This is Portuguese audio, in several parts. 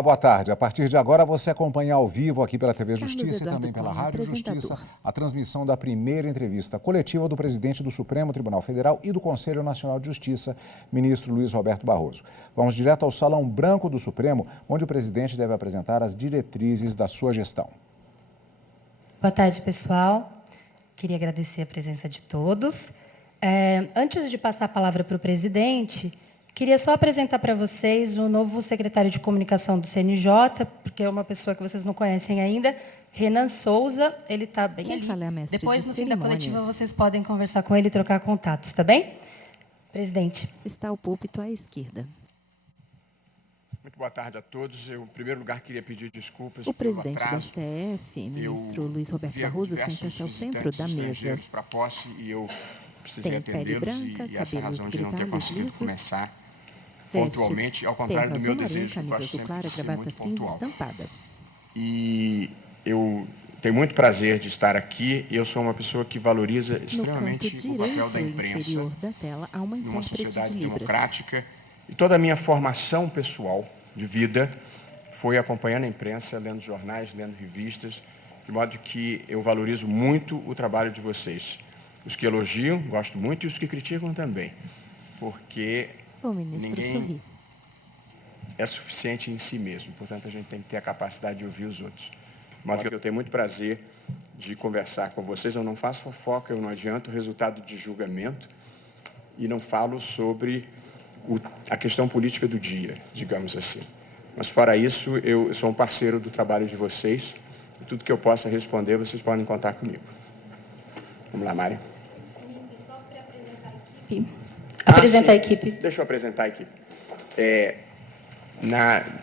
Olá, boa tarde. A partir de agora você acompanha ao vivo aqui pela TV Justiça e também pela Rádio Justiça a transmissão da primeira entrevista coletiva do presidente do Supremo Tribunal Federal e do Conselho Nacional de Justiça, ministro Luiz Roberto Barroso. Vamos direto ao Salão Branco do Supremo, onde o presidente deve apresentar as diretrizes da sua gestão. Boa tarde, pessoal. Queria agradecer a presença de todos. Antes de passar a palavra para o presidente, queria só apresentar para vocês o novo secretário de comunicação do CNJ, porque é uma pessoa que vocês não conhecem ainda, Renan Souza. Ele está bem Quem ali. fala é a mestre Depois, de no fim da cerimônias. coletiva, vocês podem conversar com ele e trocar contatos, tá bem? Presidente. Está o púlpito à esquerda. Muito boa tarde a todos. Eu, em primeiro lugar, queria pedir desculpas O pelo presidente da atraso. STF, ministro Luiz Roberto Vi Barroso, diversos senta-se ao centro visitantes da mesa. estrangeiros para a posse e eu precisei Tem pele atendê-los branca, e essa é a cabelos razão de não ter grisalhos conseguido lisos, começar Veste pontualmente, ao contrário do terno meu azul marinho, desejo, eu camisa gosto azul sempre clara, de ser gravata muito cinza pontual. estampada. E eu tenho muito prazer de estar aqui e eu sou uma pessoa que valoriza No canto extremamente o papel direito da imprensa inferior da tela há uma numa intérprete sociedade de Libras. democrática. E toda a minha formação pessoal de vida foi acompanhando a imprensa, lendo jornais, lendo revistas, de modo que eu valorizo muito o trabalho de vocês. Os que elogiam, gosto muito, e os que criticam também, porque O ministro ninguém sorri. é suficiente em si mesmo, portanto a gente tem que ter a capacidade de ouvir os outros. De modo que eu tenho muito prazer de conversar com vocês. Eu não faço fofoca, eu não adianto o resultado de julgamento e não falo sobre a questão política do dia, digamos assim. Mas, fora isso, eu sou um parceiro do trabalho de vocês e tudo que eu possa responder, vocês podem contar comigo. Vamos lá, Mari. Apresenta a equipe. Deixa eu apresentar a equipe.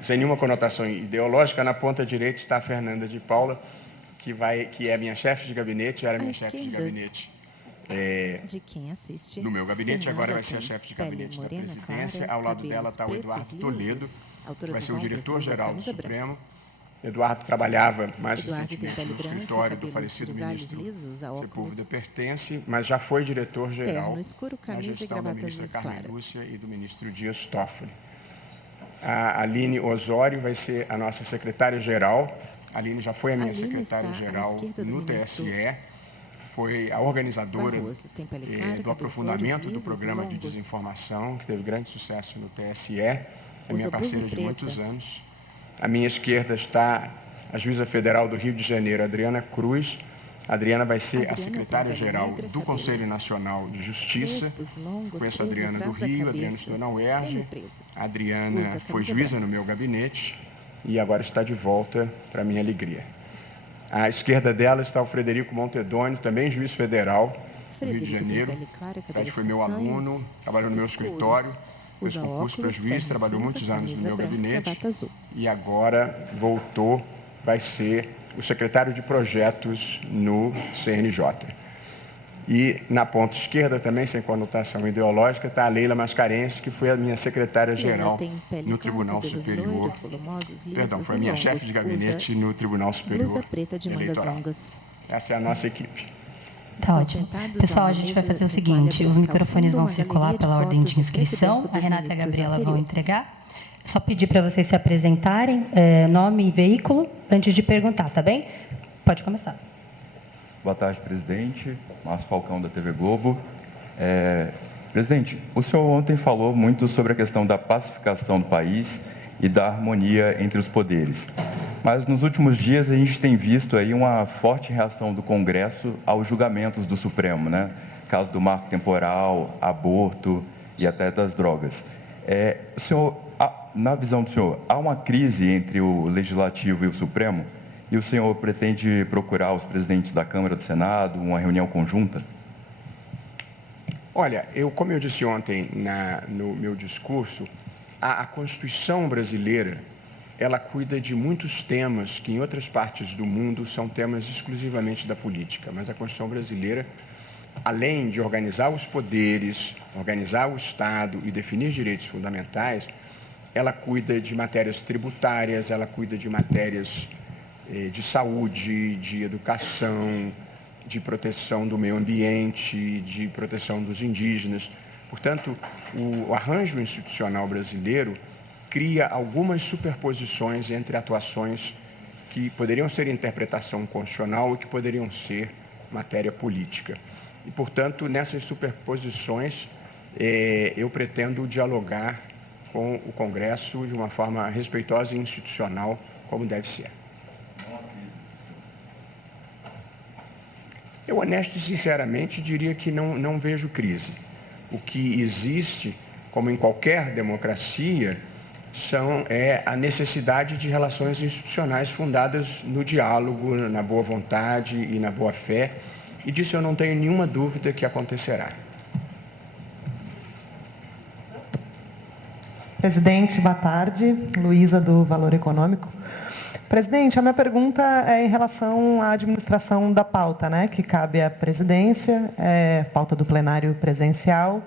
Sem nenhuma conotação ideológica, na ponta direita está a Fernanda de Paula, que é minha chefe de gabinete, era minha chefe de esquerda. gabinete De quem assiste. no meu gabinete, Fernanda agora vai ser a tem chefe de pele gabinete da morena presidência. clara, Ao lado dela cabelos está o pretos Eduardo lisos, Toledo, altura vai dos ser o ombros, diretor-geral do usa camisa Supremo. Eduardo trabalhava mais Eduardo tem recentemente pele no branca, escritório do cabelos falecido grisalhos ministro lisos, a Sepúlveda óculos, Pertence, mas já foi diretor-geral terno escuro, na camisa e gestão da gravata ministra azuis Carmen claras. Lúcia e do ministro Dias Toffoli. A Aline Osório vai ser a nossa secretária-geral. A Aline já foi a minha Aline secretária-geral está à esquerda do no ministro TSE, foi a organizadora Barroso tem pele clara, do cabelos aprofundamento loiros, do lisos, programa de longos. desinformação, que teve grande sucesso no TSE, é minha Usa blusa parceira de preta. muitos anos. À minha esquerda está a juíza federal do Rio de Janeiro, Adriana Cruz. A Adriana vai ser Adriana a tem secretária-geral pele negra, do Conselho cabelos Nacional de Justiça. crespos, longos, Conheço a presos Adriana do atrás da Rio, a cabeça, Adriana estudou na UERJ. semipresos. A Adriana Usa foi camisa juíza branca. no meu gabinete e agora está de volta para minha alegria. À esquerda dela está o Frederico Montedoni, também juiz federal do Rio de Frederico tem Janeiro. pele clara, Fred cabelos foi meu castanhos, aluno, trabalhou no meu escuros. escritório, fez Usa concurso para óculos, juiz, terno trabalhou cinza, muitos anos no camisa meu branca, gabinete gravata azul. e agora voltou, vai ser o secretário de projetos no CNJ. E na ponta esquerda, também sem conotação ideológica, está a Leila Mascarenhas, que foi a minha secretária-geral Leila tem pele no clara, Tribunal cabelos Superior. loiros, volumosos, lisos Perdão, foi a e minha longos. chefe de gabinete Usa no Tribunal Superior blusa preta de mangas Eleitoral. longas. Essa é a nossa equipe. Tá Estão ótimo. sentados Pessoal, a a uma gente vai mesa fazer o de seguinte, toalha os branca ao microfones fundo, vão uma circular galeria de pela ordem de fotos em preto e inscrição. branco A dos Renata e a ministros Gabriela vão anteriores. entregar. Só pedir para vocês se apresentarem, nome e veículo, antes de perguntar, tá bem? Pode começar. Boa tarde, presidente. Márcio Falcão, da TV Globo. Presidente, o senhor ontem falou muito sobre a questão da pacificação do país e da harmonia entre os poderes. Mas nos últimos dias a gente tem visto aí uma forte reação do Congresso aos julgamentos do Supremo, né? Caso do marco temporal, aborto e até das drogas. O senhor, na visão do senhor, há uma crise entre o Legislativo e o Supremo? E o senhor pretende procurar os presidentes da Câmara e do Senado, uma reunião conjunta? Olha, como eu disse ontem no meu discurso, a Constituição brasileira, ela cuida de muitos temas que em outras partes do mundo são temas exclusivamente da política. Mas a Constituição brasileira, além de organizar os poderes, organizar o Estado e definir direitos fundamentais, ela cuida de matérias tributárias, ela cuida de matérias de saúde, de educação, de proteção do meio ambiente, de proteção dos indígenas. Portanto, o arranjo institucional brasileiro cria algumas superposições entre atuações que poderiam ser interpretação constitucional e que poderiam ser matéria política. E, portanto, nessas superposições, eu pretendo dialogar com o Congresso de uma forma respeitosa e institucional, como deve ser. Eu, honesto e sinceramente, diria que não vejo crise. O que existe, como em qualquer democracia, é a necessidade de relações institucionais fundadas no diálogo, na boa vontade e na boa fé, e disso eu não tenho nenhuma dúvida que acontecerá. Presidente, boa tarde. Luísa, do Valor Econômico. Presidente, a minha pergunta é em relação à administração da pauta, né, que cabe à presidência, pauta do plenário presencial.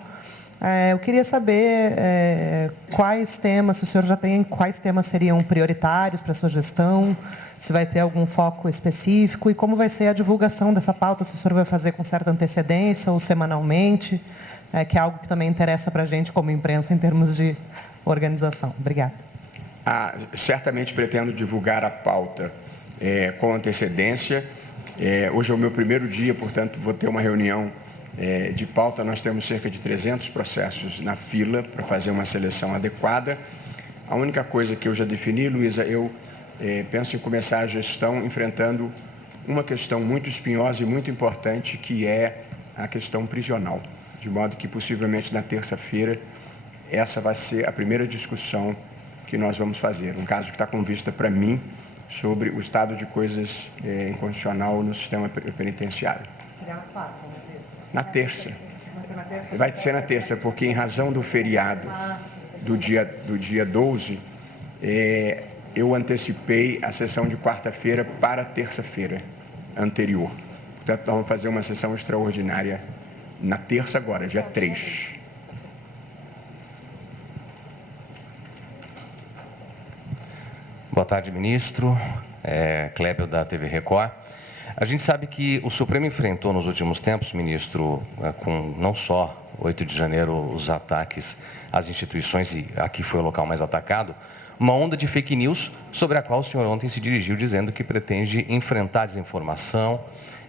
Eu queria saber quais temas, se o senhor já tem, quais temas seriam prioritários para a sua gestão, se vai ter algum foco específico e como vai ser a divulgação dessa pauta, se o senhor vai fazer com certa antecedência ou semanalmente, que é algo que também interessa para a gente como imprensa em termos de organização. Obrigada. Certamente pretendo divulgar a pauta com antecedência. Hoje é o meu primeiro dia, portanto, vou ter uma reunião de pauta. Nós temos cerca de 300 processos na fila para fazer uma seleção adequada. A única coisa que eu já defini, Luísa, eu penso em começar a gestão enfrentando uma questão muito espinhosa e muito importante, que é a questão prisional. De modo que, possivelmente, na terça-feira, essa vai ser a primeira discussão que nós vamos fazer. Um caso que está com vista para mim sobre o estado de coisas inconstitucional no sistema penitenciário. Na terça. Vai ser na terça, porque em razão do feriado do dia 12, eu antecipei a sessão de quarta-feira para terça-feira anterior. Portanto, nós vamos fazer uma sessão extraordinária na terça agora, dia 3. Boa tarde, ministro. Clébio, da TV Record. A gente sabe que o Supremo enfrentou nos últimos tempos, ministro, com não só 8 de janeiro os ataques às instituições, e aqui foi o local mais atacado, uma onda de fake news sobre a qual o senhor ontem se dirigiu dizendo que pretende enfrentar a desinformação,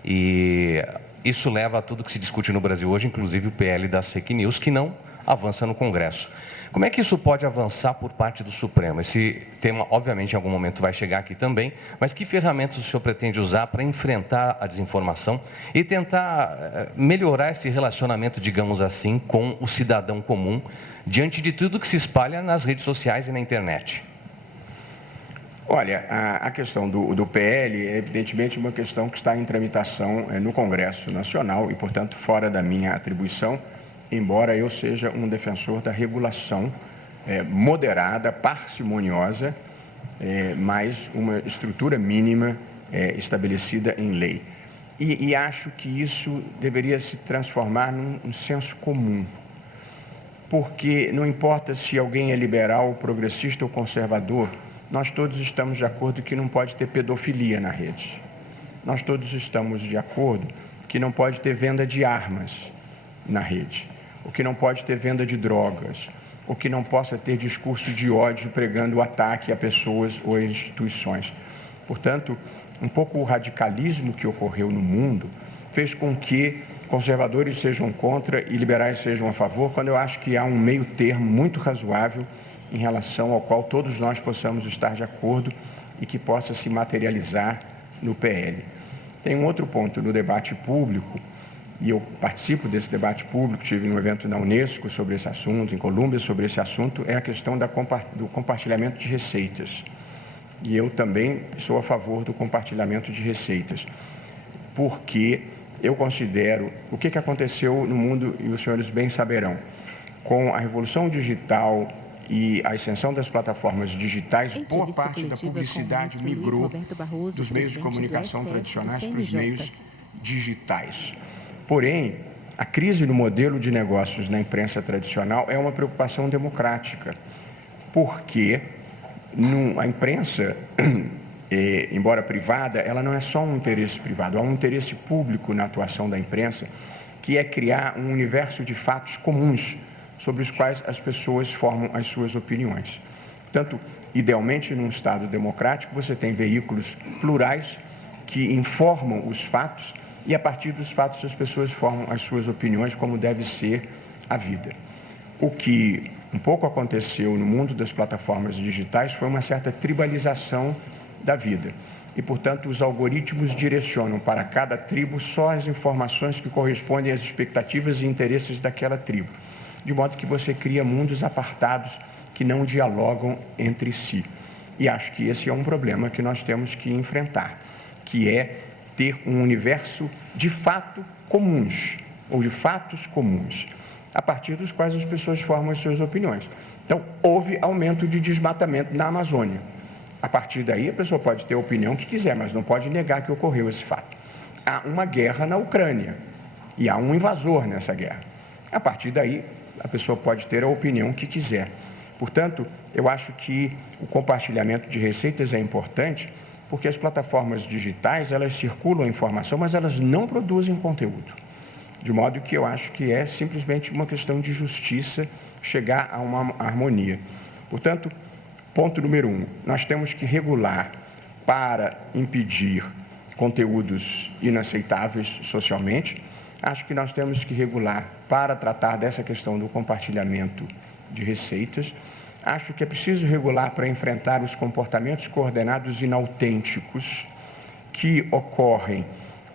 e isso leva a tudo que se discute no Brasil hoje, inclusive o PL das fake news, que não avança no Congresso. Como é que isso pode avançar por parte do Supremo? Esse tema, obviamente, em algum momento vai chegar aqui também, mas que ferramentas o senhor pretende usar para enfrentar a desinformação e tentar melhorar esse relacionamento, digamos assim, com o cidadão comum, diante de tudo que se espalha nas redes sociais e na internet? Olha, a questão do PL é evidentemente uma questão que está em tramitação no Congresso Nacional e, portanto, fora da minha atribuição, embora eu seja um defensor da regulação moderada, parcimoniosa, mas uma estrutura mínima estabelecida em lei. E acho que isso deveria se transformar num senso comum, porque não importa se alguém é liberal, progressista ou conservador, nós todos estamos de acordo que não pode ter pedofilia na rede. Nós todos estamos de acordo que não pode ter venda de armas na rede, o que não pode ter venda de drogas, o que não possa ter discurso de ódio pregando o ataque a pessoas ou a instituições. Portanto, um pouco o radicalismo que ocorreu no mundo fez com que conservadores sejam contra e liberais sejam a favor, quando eu acho que há um meio termo muito razoável em relação ao qual todos nós possamos estar de acordo e que possa se materializar no PL. Tem um outro ponto no debate público, e eu participo desse debate público, tive um evento na Unesco sobre esse assunto, em Colômbia sobre esse assunto, é a questão do compartilhamento de receitas. E eu também sou a favor do compartilhamento de receitas, porque eu considero o que aconteceu no mundo, e os senhores bem saberão, com a revolução digital e a ascensão das plataformas digitais, boa parte da publicidade migrou dos meios de comunicação tradicionais para os meios digitais. Porém, a crise no modelo de negócios na imprensa tradicional é uma preocupação democrática, porque a imprensa, embora privada, ela não é só um interesse privado, há um interesse público na atuação da imprensa, que é criar um universo de fatos comuns sobre os quais as pessoas formam as suas opiniões. Portanto, idealmente, num Estado democrático, você tem veículos plurais que informam os fatos e, a partir dos fatos, as pessoas formam as suas opiniões, como deve ser a vida. O que um pouco aconteceu no mundo das plataformas digitais foi uma certa tribalização da vida. E, portanto, os algoritmos direcionam para cada tribo só as informações que correspondem às expectativas e interesses daquela tribo, de modo que você cria mundos apartados que não dialogam entre si. E acho que esse é um problema que nós temos que enfrentar, que é ter um universo de fato comuns, ou de fatos comuns, a partir dos quais as pessoas formam as suas opiniões. Então, houve aumento de desmatamento na Amazônia. A partir daí, a pessoa pode ter a opinião que quiser, mas não pode negar que ocorreu esse fato. Há uma guerra na Ucrânia e há um invasor nessa guerra. A partir daí, a pessoa pode ter a opinião que quiser. Portanto, eu acho que o compartilhamento de receitas é importante, porque as plataformas digitais, elas circulam a informação, mas elas não produzem conteúdo. De modo que eu acho que é simplesmente uma questão de justiça chegar a uma harmonia. Portanto, ponto número 1, nós temos que regular para impedir conteúdos inaceitáveis socialmente. Acho que nós temos que regular para tratar dessa questão do compartilhamento de receitas. Acho que é preciso regular para enfrentar os comportamentos coordenados inautênticos que ocorrem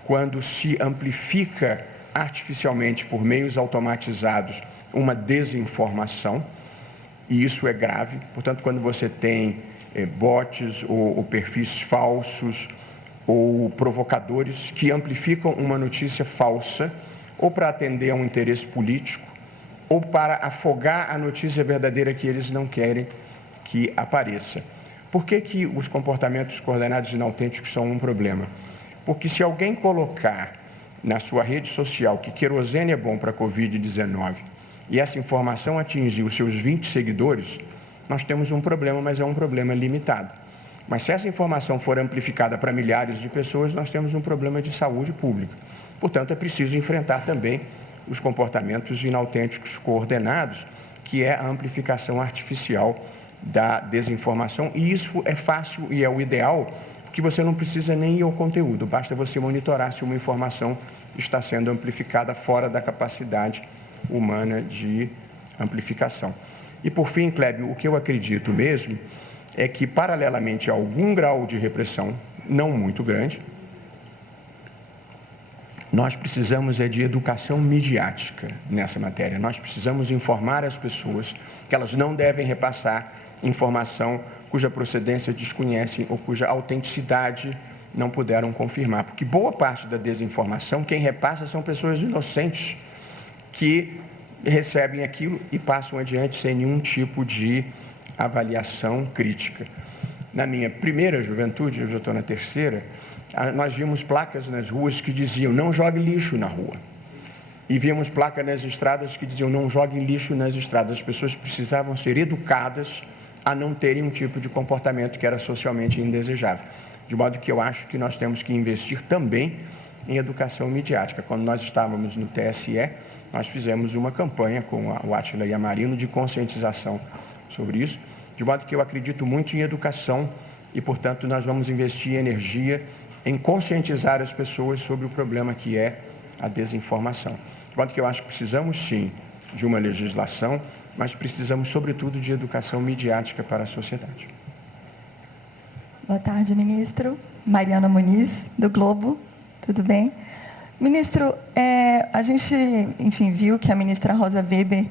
quando se amplifica artificialmente por meios automatizados uma desinformação, e isso é grave. Portanto, quando você tem bots ou perfis falsos ou provocadores que amplificam uma notícia falsa ou para atender a um interesse político ou para afogar a notícia verdadeira que eles não querem que apareça. Por que os comportamentos coordenados inautênticos são um problema? Porque se alguém colocar na sua rede social que querosene é bom para a Covid-19 e essa informação atingir os seus 20 seguidores, nós temos um problema, mas é um problema limitado. Mas se essa informação for amplificada para milhares de pessoas, nós temos um problema de saúde pública. Portanto, é preciso enfrentar também os comportamentos inautênticos coordenados, que é a amplificação artificial da desinformação. E isso é fácil e é o ideal, porque você não precisa nem ir ao conteúdo, basta você monitorar se uma informação está sendo amplificada fora da capacidade humana de amplificação. E, por fim, Clébio, o que eu acredito mesmo é que, paralelamente a algum grau de repressão, não muito grande, nós precisamos de educação midiática nessa matéria. Nós precisamos informar as pessoas que elas não devem repassar informação cuja procedência desconhecem ou cuja autenticidade não puderam confirmar. Porque boa parte da desinformação, quem repassa são pessoas inocentes que recebem aquilo e passam adiante sem nenhum tipo de avaliação crítica. Na minha primeira juventude, eu já estou na terceira, nós vimos placas nas ruas que diziam não jogue lixo na rua. E víamos placas nas estradas que diziam não jogue lixo nas estradas. As pessoas precisavam ser educadas a não terem um tipo de comportamento que era socialmente indesejável. De modo que eu acho que nós temos que investir também em educação midiática. Quando nós estávamos no TSE, nós fizemos uma campanha com o Átila Yamarino de conscientização sobre isso, de modo que eu acredito muito em educação e, portanto, nós vamos investir energia em conscientizar as pessoas sobre o problema que é a desinformação. De modo que eu acho que precisamos, sim, de uma legislação, mas precisamos, sobretudo, de educação midiática para a sociedade. Boa tarde, ministro. Mariana Muniz, do Globo. Tudo bem? Ministro, a gente, enfim, viu que a ministra Rosa Weber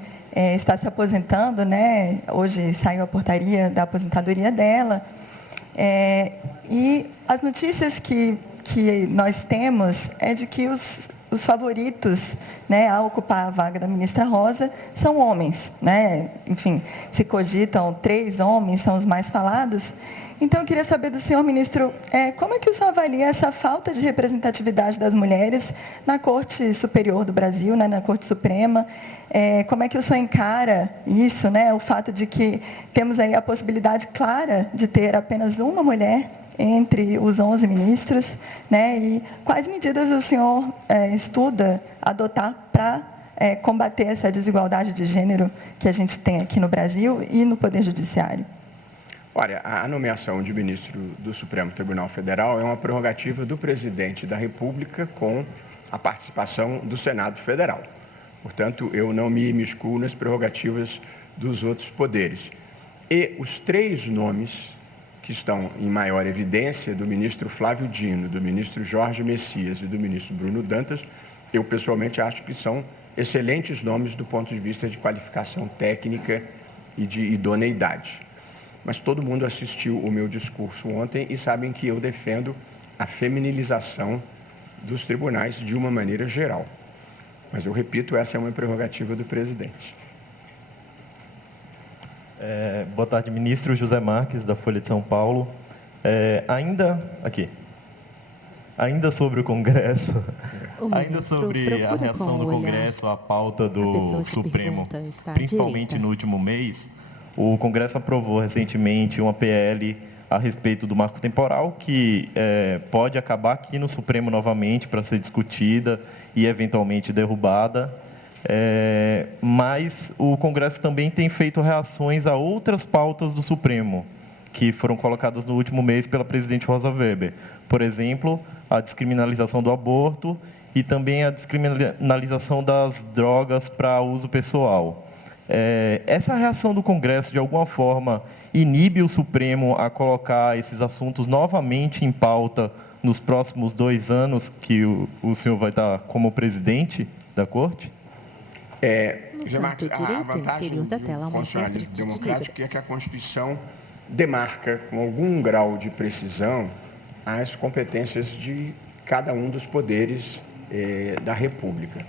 está se aposentando, né? Hoje saiu a portaria da aposentadoria dela. E as notícias que nós temos é de que os favoritos, né, a ocupar a vaga da ministra Rosa são homens, né? Enfim, se cogitam 3 homens, são os mais falados. Então, eu queria saber do senhor, ministro, como é que o senhor avalia essa falta de representatividade das mulheres na Corte Superior do Brasil, né, na Corte Suprema? Como é que o senhor encara isso, né, o fato de que temos aí a possibilidade clara de ter apenas uma mulher entre os 11 ministros, né, e quais medidas o senhor estuda adotar para combater essa desigualdade de gênero que a gente tem aqui no Brasil e no Poder Judiciário? Olha, a nomeação de ministro do Supremo Tribunal Federal é uma prerrogativa do presidente da República com a participação do Senado Federal. Portanto, eu não me imiscuo nas prerrogativas dos outros poderes. E os 3 nomes que estão em maior evidência, do ministro Flávio Dino, do ministro Jorge Messias e do ministro Bruno Dantas, eu pessoalmente acho que são excelentes nomes do ponto de vista de qualificação técnica e de idoneidade. Mas todo mundo assistiu o meu discurso ontem e sabem que eu defendo a feminilização dos tribunais de uma maneira geral. Mas eu repito, essa é uma prerrogativa do presidente. Boa tarde, ministro. José Marques, da Folha de São Paulo. Ainda sobre o Congresso, ainda sobre a reação do Congresso à pauta do Supremo, principalmente no último mês, o Congresso aprovou recentemente uma PL a respeito do marco temporal, que pode acabar aqui no Supremo novamente para ser discutida e eventualmente derrubada. Mas o Congresso também tem feito reações a outras pautas do Supremo, que foram colocadas no último mês pela presidente Rosa Weber. Por exemplo, a descriminalização do aborto e também a descriminalização das drogas para uso pessoal. Essa reação do Congresso, de alguma forma, inibe o Supremo a colocar esses assuntos novamente em pauta nos próximos 2 anos que o senhor vai estar como presidente da Corte? A vantagem do constitucionalismo democrático é que a Constituição demarca com algum grau de precisão as competências de cada um dos poderes da República.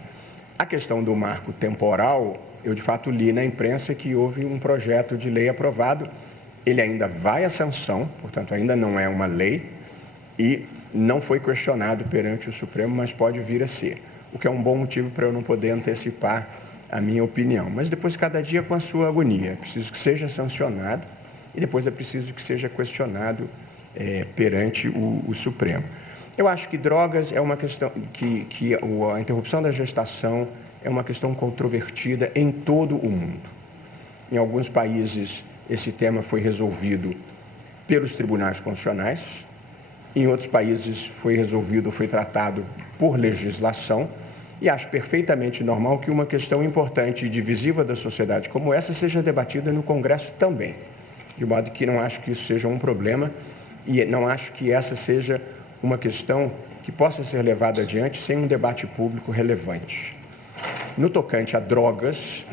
A questão do marco temporal, eu de fato li na imprensa que houve um projeto de lei aprovado, ele ainda vai à sanção, portanto ainda não é uma lei e não foi questionado perante o Supremo, mas pode vir a ser, o que é um bom motivo para eu não poder antecipar a minha opinião. Mas depois, cada dia com a sua agonia, é preciso que seja sancionado e depois é preciso que seja questionado perante o Supremo. Eu acho que drogas é uma questão, que a interrupção da gestação é uma questão controvertida em todo o mundo. Em alguns países, esse tema foi resolvido pelos tribunais constitucionais, em outros países foi tratado por legislação, e acho perfeitamente normal que uma questão importante e divisiva da sociedade como essa seja debatida no Congresso também, de modo que não acho que isso seja um problema e não acho que essa seja uma questão que possa ser levada adiante sem um debate público relevante. No tocante a drogas,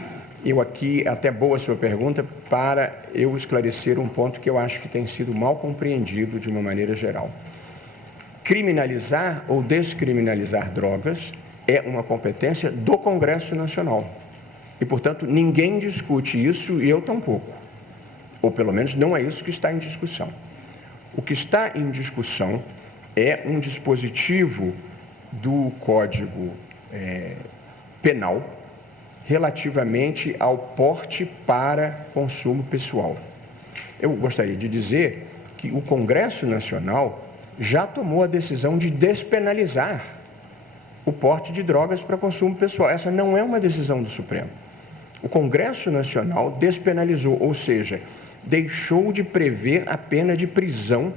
até boa a sua pergunta, para eu esclarecer um ponto que eu acho que tem sido mal compreendido de uma maneira geral. Criminalizar ou descriminalizar drogas é uma competência do Congresso Nacional. E, portanto, ninguém discute isso e eu tampouco. Ou, pelo menos, não é isso que está em discussão. O que está em discussão é um dispositivo do Código Penal relativamente ao porte para consumo pessoal. Eu gostaria de dizer que o Congresso Nacional já tomou a decisão de despenalizar o porte de drogas para consumo pessoal. Essa não é uma decisão do Supremo. O Congresso Nacional despenalizou, ou seja, deixou de prever a pena de prisão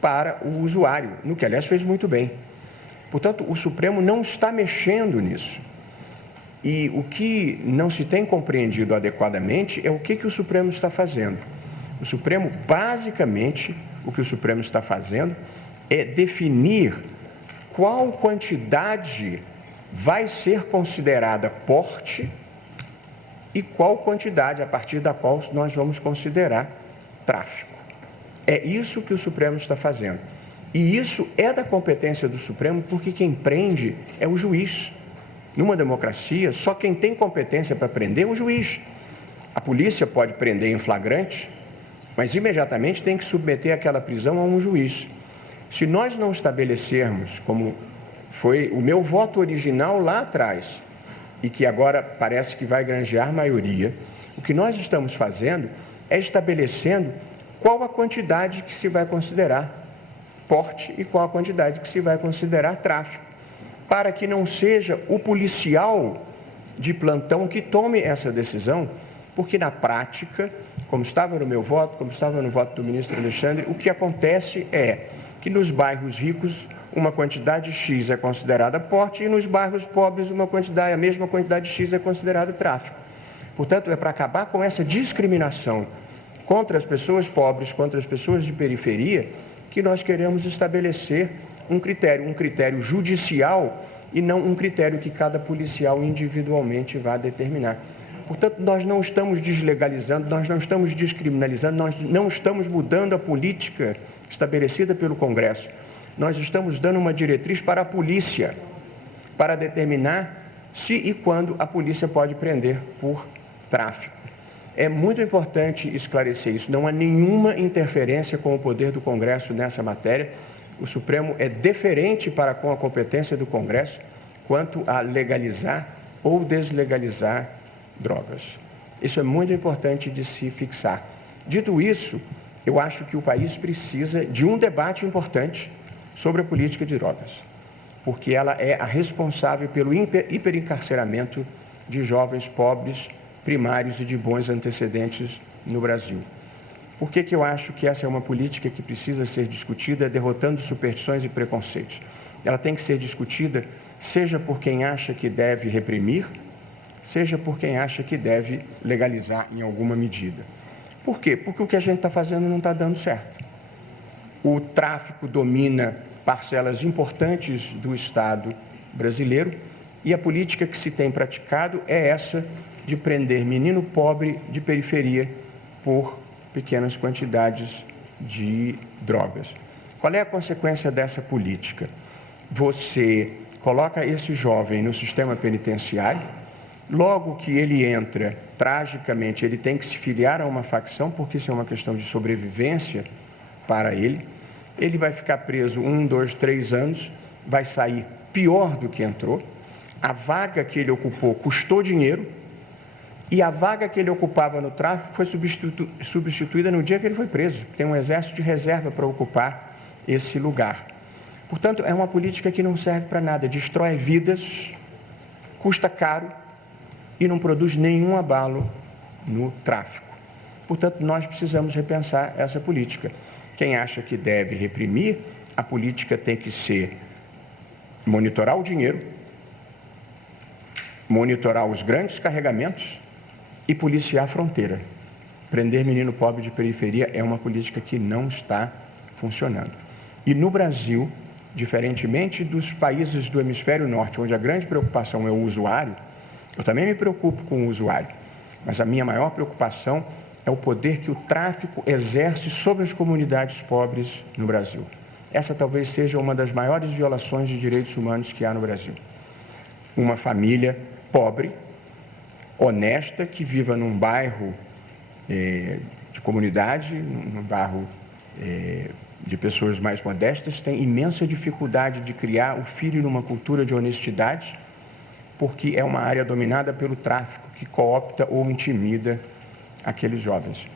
para o usuário, no que, aliás, fez muito bem. Portanto, o Supremo não está mexendo nisso. E o que não se tem compreendido adequadamente é o que o Supremo está fazendo. O Supremo, basicamente, o que o Supremo está fazendo é definir qual quantidade vai ser considerada porte e qual quantidade a partir da qual nós vamos considerar tráfico. É isso que o Supremo está fazendo. E isso é da competência do Supremo, porque quem prende é o juiz. Numa democracia, só quem tem competência para prender é o juiz. A polícia pode prender em flagrante, mas imediatamente tem que submeter aquela prisão a um juiz. Se nós não estabelecermos, como foi o meu voto original lá atrás, e que agora parece que vai granjear maioria, o que nós estamos fazendo é estabelecendo qual a quantidade que se vai considerar porte e qual a quantidade que se vai considerar tráfico, para que não seja o policial de plantão que tome essa decisão porque na prática, como estava no meu voto, como estava no voto do ministro Alexandre, o que acontece é que nos bairros ricos uma quantidade X é considerada porte e nos bairros pobres a mesma quantidade X é considerada tráfico. Portanto, é para acabar com essa discriminação contra as pessoas pobres, contra as pessoas de periferia, que nós queremos estabelecer um critério judicial e não um critério que cada policial individualmente vá determinar. Portanto, nós não estamos deslegalizando, nós não estamos descriminalizando, nós não estamos mudando a política estabelecida pelo Congresso. Nós estamos dando uma diretriz para a polícia, para determinar se e quando a polícia pode prender por tráfico. É muito importante esclarecer isso. Não há nenhuma interferência com o poder do Congresso nessa matéria. O Supremo é deferente para com a competência do Congresso quanto a legalizar ou deslegalizar drogas. Isso é muito importante de se fixar. Dito isso, eu acho que o país precisa de um debate importante sobre a política de drogas, porque ela é a responsável pelo hiperencarceramento de jovens pobres, primários e de bons antecedentes no Brasil. Por que eu acho que essa é uma política que precisa ser discutida derrotando superstições e preconceitos? Ela tem que ser discutida seja por quem acha que deve reprimir, seja por quem acha que deve legalizar em alguma medida. Por quê? Porque o que a gente está fazendo não está dando certo. O tráfico domina parcelas importantes do Estado brasileiro e a política que se tem praticado é essa de prender menino pobre de periferia por pequenas quantidades de drogas. Qual é a consequência dessa política? Você coloca esse jovem no sistema penitenciário, logo que ele entra, tragicamente, ele tem que se filiar a uma facção, porque isso é uma questão de sobrevivência para ele. Ele vai ficar preso 1, 2, 3 anos, vai sair pior do que entrou. A vaga que ele ocupou custou dinheiro e a vaga que ele ocupava no tráfico foi substituída no dia que ele foi preso. Tem um exército de reserva para ocupar esse lugar. Portanto, é uma política que não serve para nada, destrói vidas, custa caro e não produz nenhum abalo no tráfico. Portanto, nós precisamos repensar essa política. Quem acha que deve reprimir, a política tem que ser monitorar o dinheiro, monitorar os grandes carregamentos e policiar a fronteira. Prender menino pobre de periferia é uma política que não está funcionando. E no Brasil, diferentemente dos países do hemisfério norte, onde a grande preocupação é o usuário, eu também me preocupo com o usuário, mas a minha maior preocupação é o poder que o tráfico exerce sobre as comunidades pobres no Brasil. Essa talvez seja uma das maiores violações de direitos humanos que há no Brasil. Uma família pobre, honesta, que viva num bairro de comunidade, num bairro de pessoas mais modestas, tem imensa dificuldade de criar o filho numa cultura de honestidade, porque é uma área dominada pelo tráfico que coopta ou intimida aqueles jovens.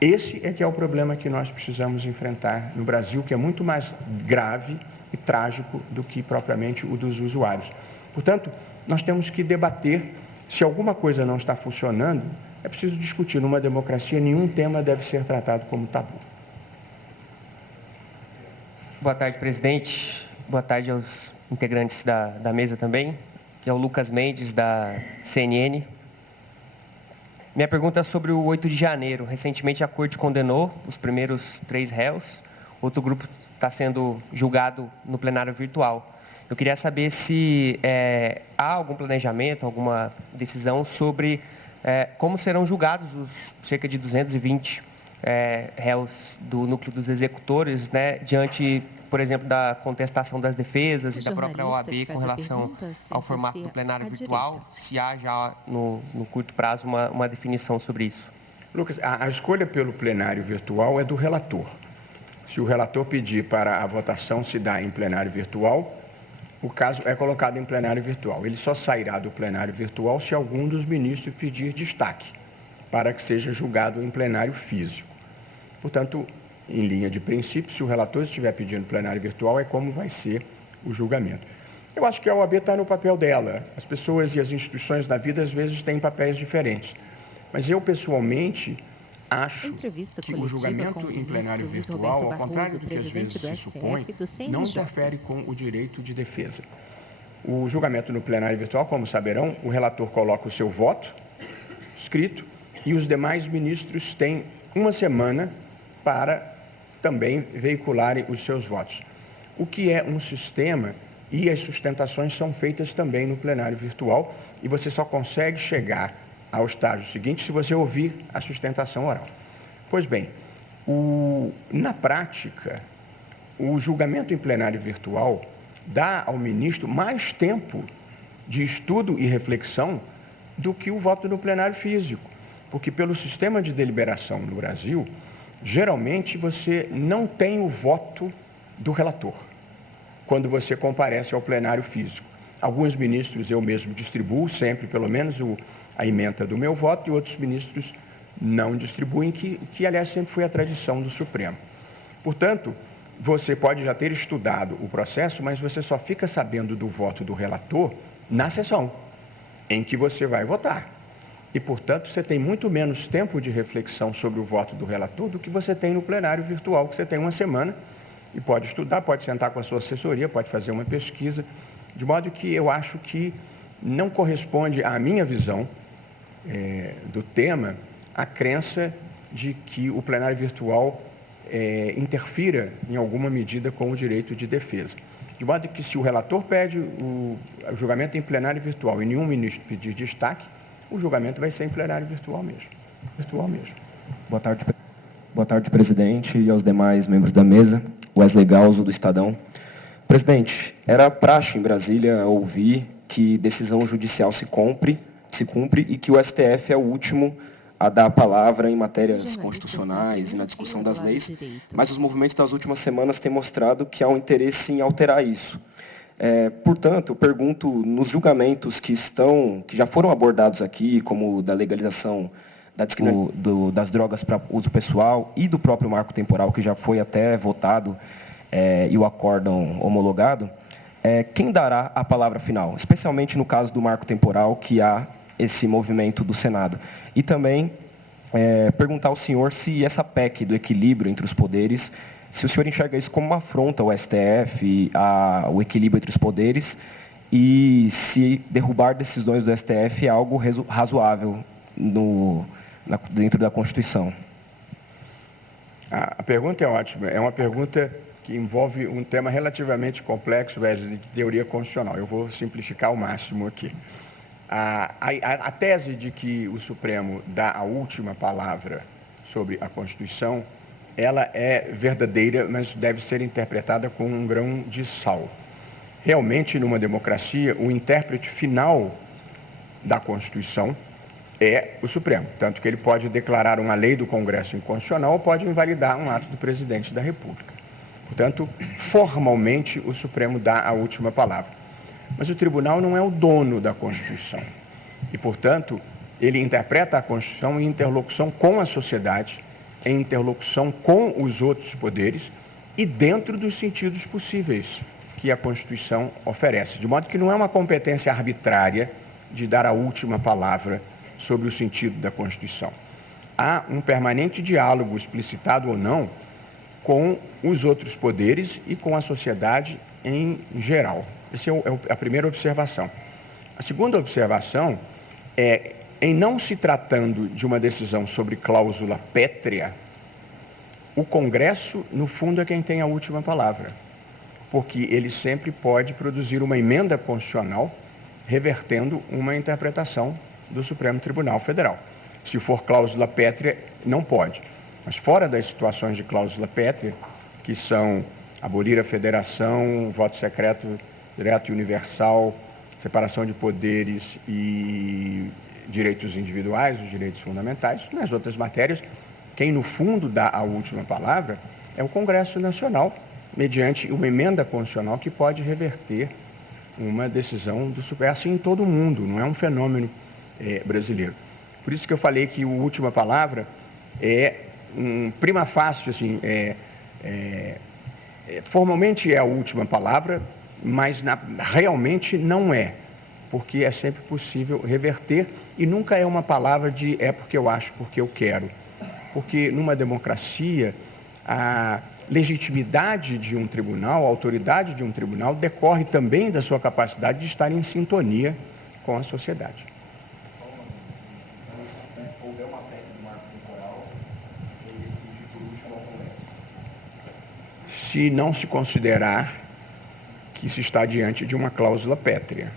Esse é que é o problema que nós precisamos enfrentar no Brasil, que é muito mais grave e trágico do que propriamente o dos usuários. Portanto, nós temos que debater se alguma coisa não está funcionando, é preciso discutir. Numa democracia, nenhum tema deve ser tratado como tabu. Boa tarde, presidente. Boa tarde aos integrantes da mesa também, que é o Lucas Mendes, da CNN. Minha pergunta é sobre o 8 de janeiro. Recentemente, a Corte condenou os primeiros 3 réus. Outro grupo está sendo julgado no plenário virtual. Eu queria saber se há algum planejamento, alguma decisão sobre como serão julgados os cerca de 220 réus do núcleo dos executores, né, diante, por exemplo, da contestação das defesas e da própria OAB com relação ao formato do plenário virtual, se há já no curto prazo uma definição sobre isso. Lucas, a escolha pelo plenário virtual é do relator. Se o relator pedir para a votação se dar em plenário virtual, o caso é colocado em plenário virtual. Ele só sairá do plenário virtual se algum dos ministros pedir destaque para que seja julgado em plenário físico. Portanto, em linha de princípio, se o relator estiver pedindo plenário virtual, é como vai ser o julgamento. Eu acho que a OAB está no papel dela. As pessoas e as instituições da vida, às vezes, têm papéis diferentes. Mas eu, pessoalmente, acho Entrevista que o coletiva julgamento com o em plenário ministro Luiz virtual, Roberto ao contrário Barroso, do que às vezes presidente do se STF supõe, do CNJ. não interfere com o direito de defesa. O julgamento no plenário virtual, como saberão, o relator coloca o seu voto escrito e os demais ministros têm uma semana para também veicularem os seus votos. O que é um sistema, e as sustentações são feitas também no plenário virtual, e você só consegue chegar ao estágio seguinte se você ouvir a sustentação oral. Pois bem, na prática, o julgamento em plenário virtual dá ao ministro mais tempo de estudo e reflexão do que o voto no plenário físico, porque pelo sistema de deliberação no Brasil, geralmente você não tem o voto do relator quando você comparece ao plenário físico. Alguns ministros eu mesmo distribuo sempre, pelo menos, a ementa do meu voto, e outros ministros não distribuem, que aliás sempre foi a tradição do Supremo. Portanto, você pode já ter estudado o processo, mas você só fica sabendo do voto do relator na sessão em que você vai votar. E, portanto, você tem muito menos tempo de reflexão sobre o voto do relator do que você tem no plenário virtual, que você tem uma semana e pode estudar, pode sentar com a sua assessoria, pode fazer uma pesquisa, de modo que eu acho que não corresponde à minha visão do tema a crença de que o plenário virtual interfira em alguma medida com o direito de defesa. De modo que se o relator pede o julgamento em plenário virtual e nenhum ministro pedir destaque, o julgamento vai ser em plenário virtual mesmo. Boa tarde, presidente, e aos demais membros da mesa. Wesley Galzo, do Estadão. Presidente, era praxe em Brasília ouvir que decisão judicial se cumpre e que o STF é o último a dar a palavra em matérias constitucionais e na discussão das leis, mas os movimentos das últimas semanas têm mostrado que há um interesse em alterar isso. Portanto, eu pergunto, nos julgamentos que já foram abordados aqui, como o da legalização das drogas para uso pessoal e do próprio marco temporal, que já foi até votado e o acórdão homologado, quem dará a palavra final? Especialmente no caso do marco temporal, que há esse movimento do Senado. E também perguntar ao senhor se essa PEC do equilíbrio entre os poderes, se o senhor enxerga isso como uma afronta ao STF, o equilíbrio entre os poderes, e se derrubar decisões do STF é algo razoável dentro da Constituição. A pergunta é ótima. É uma pergunta que envolve um tema relativamente complexo, de teoria constitucional. Eu vou simplificar ao máximo aqui. A tese de que o Supremo dá a última palavra sobre a Constituição, ela é verdadeira, mas deve ser interpretada com um grão de sal. Realmente, numa democracia, o intérprete final da Constituição é o Supremo, tanto que ele pode declarar uma lei do Congresso inconstitucional ou pode invalidar um ato do presidente da República. Portanto, formalmente, o Supremo dá a última palavra. Mas o tribunal não é o dono da Constituição. E, portanto, ele interpreta a Constituição em interlocução com a sociedade, em interlocução com os outros poderes e dentro dos sentidos possíveis que a Constituição oferece. De modo que não é uma competência arbitrária de dar a última palavra sobre o sentido da Constituição. Há um permanente diálogo, explicitado ou não, com os outros poderes e com a sociedade em geral. Essa é a primeira observação. A segunda observação é, em não se tratando de uma decisão sobre cláusula pétrea, o Congresso, no fundo, é quem tem a última palavra, porque ele sempre pode produzir uma emenda constitucional revertendo uma interpretação do Supremo Tribunal Federal. Se for cláusula pétrea, não pode. Mas fora das situações de cláusula pétrea, que são abolir a federação, voto secreto direto e universal, separação de poderes e direitos individuais, os direitos fundamentais, nas outras matérias, quem no fundo dá a última palavra é o Congresso Nacional, mediante uma emenda constitucional que pode reverter uma decisão do Supremo. É assim em todo o mundo, não é um fenômeno brasileiro. Por isso que eu falei que a última palavra é prima facie, assim, formalmente é a última palavra, mas realmente não é, porque é sempre possível reverter e nunca é uma palavra de é porque eu acho, porque eu quero. Porque numa democracia, a legitimidade de um tribunal, a autoridade de um tribunal decorre também da sua capacidade de estar em sintonia com a sociedade. Se não se considerar que se está diante de uma cláusula pétrea.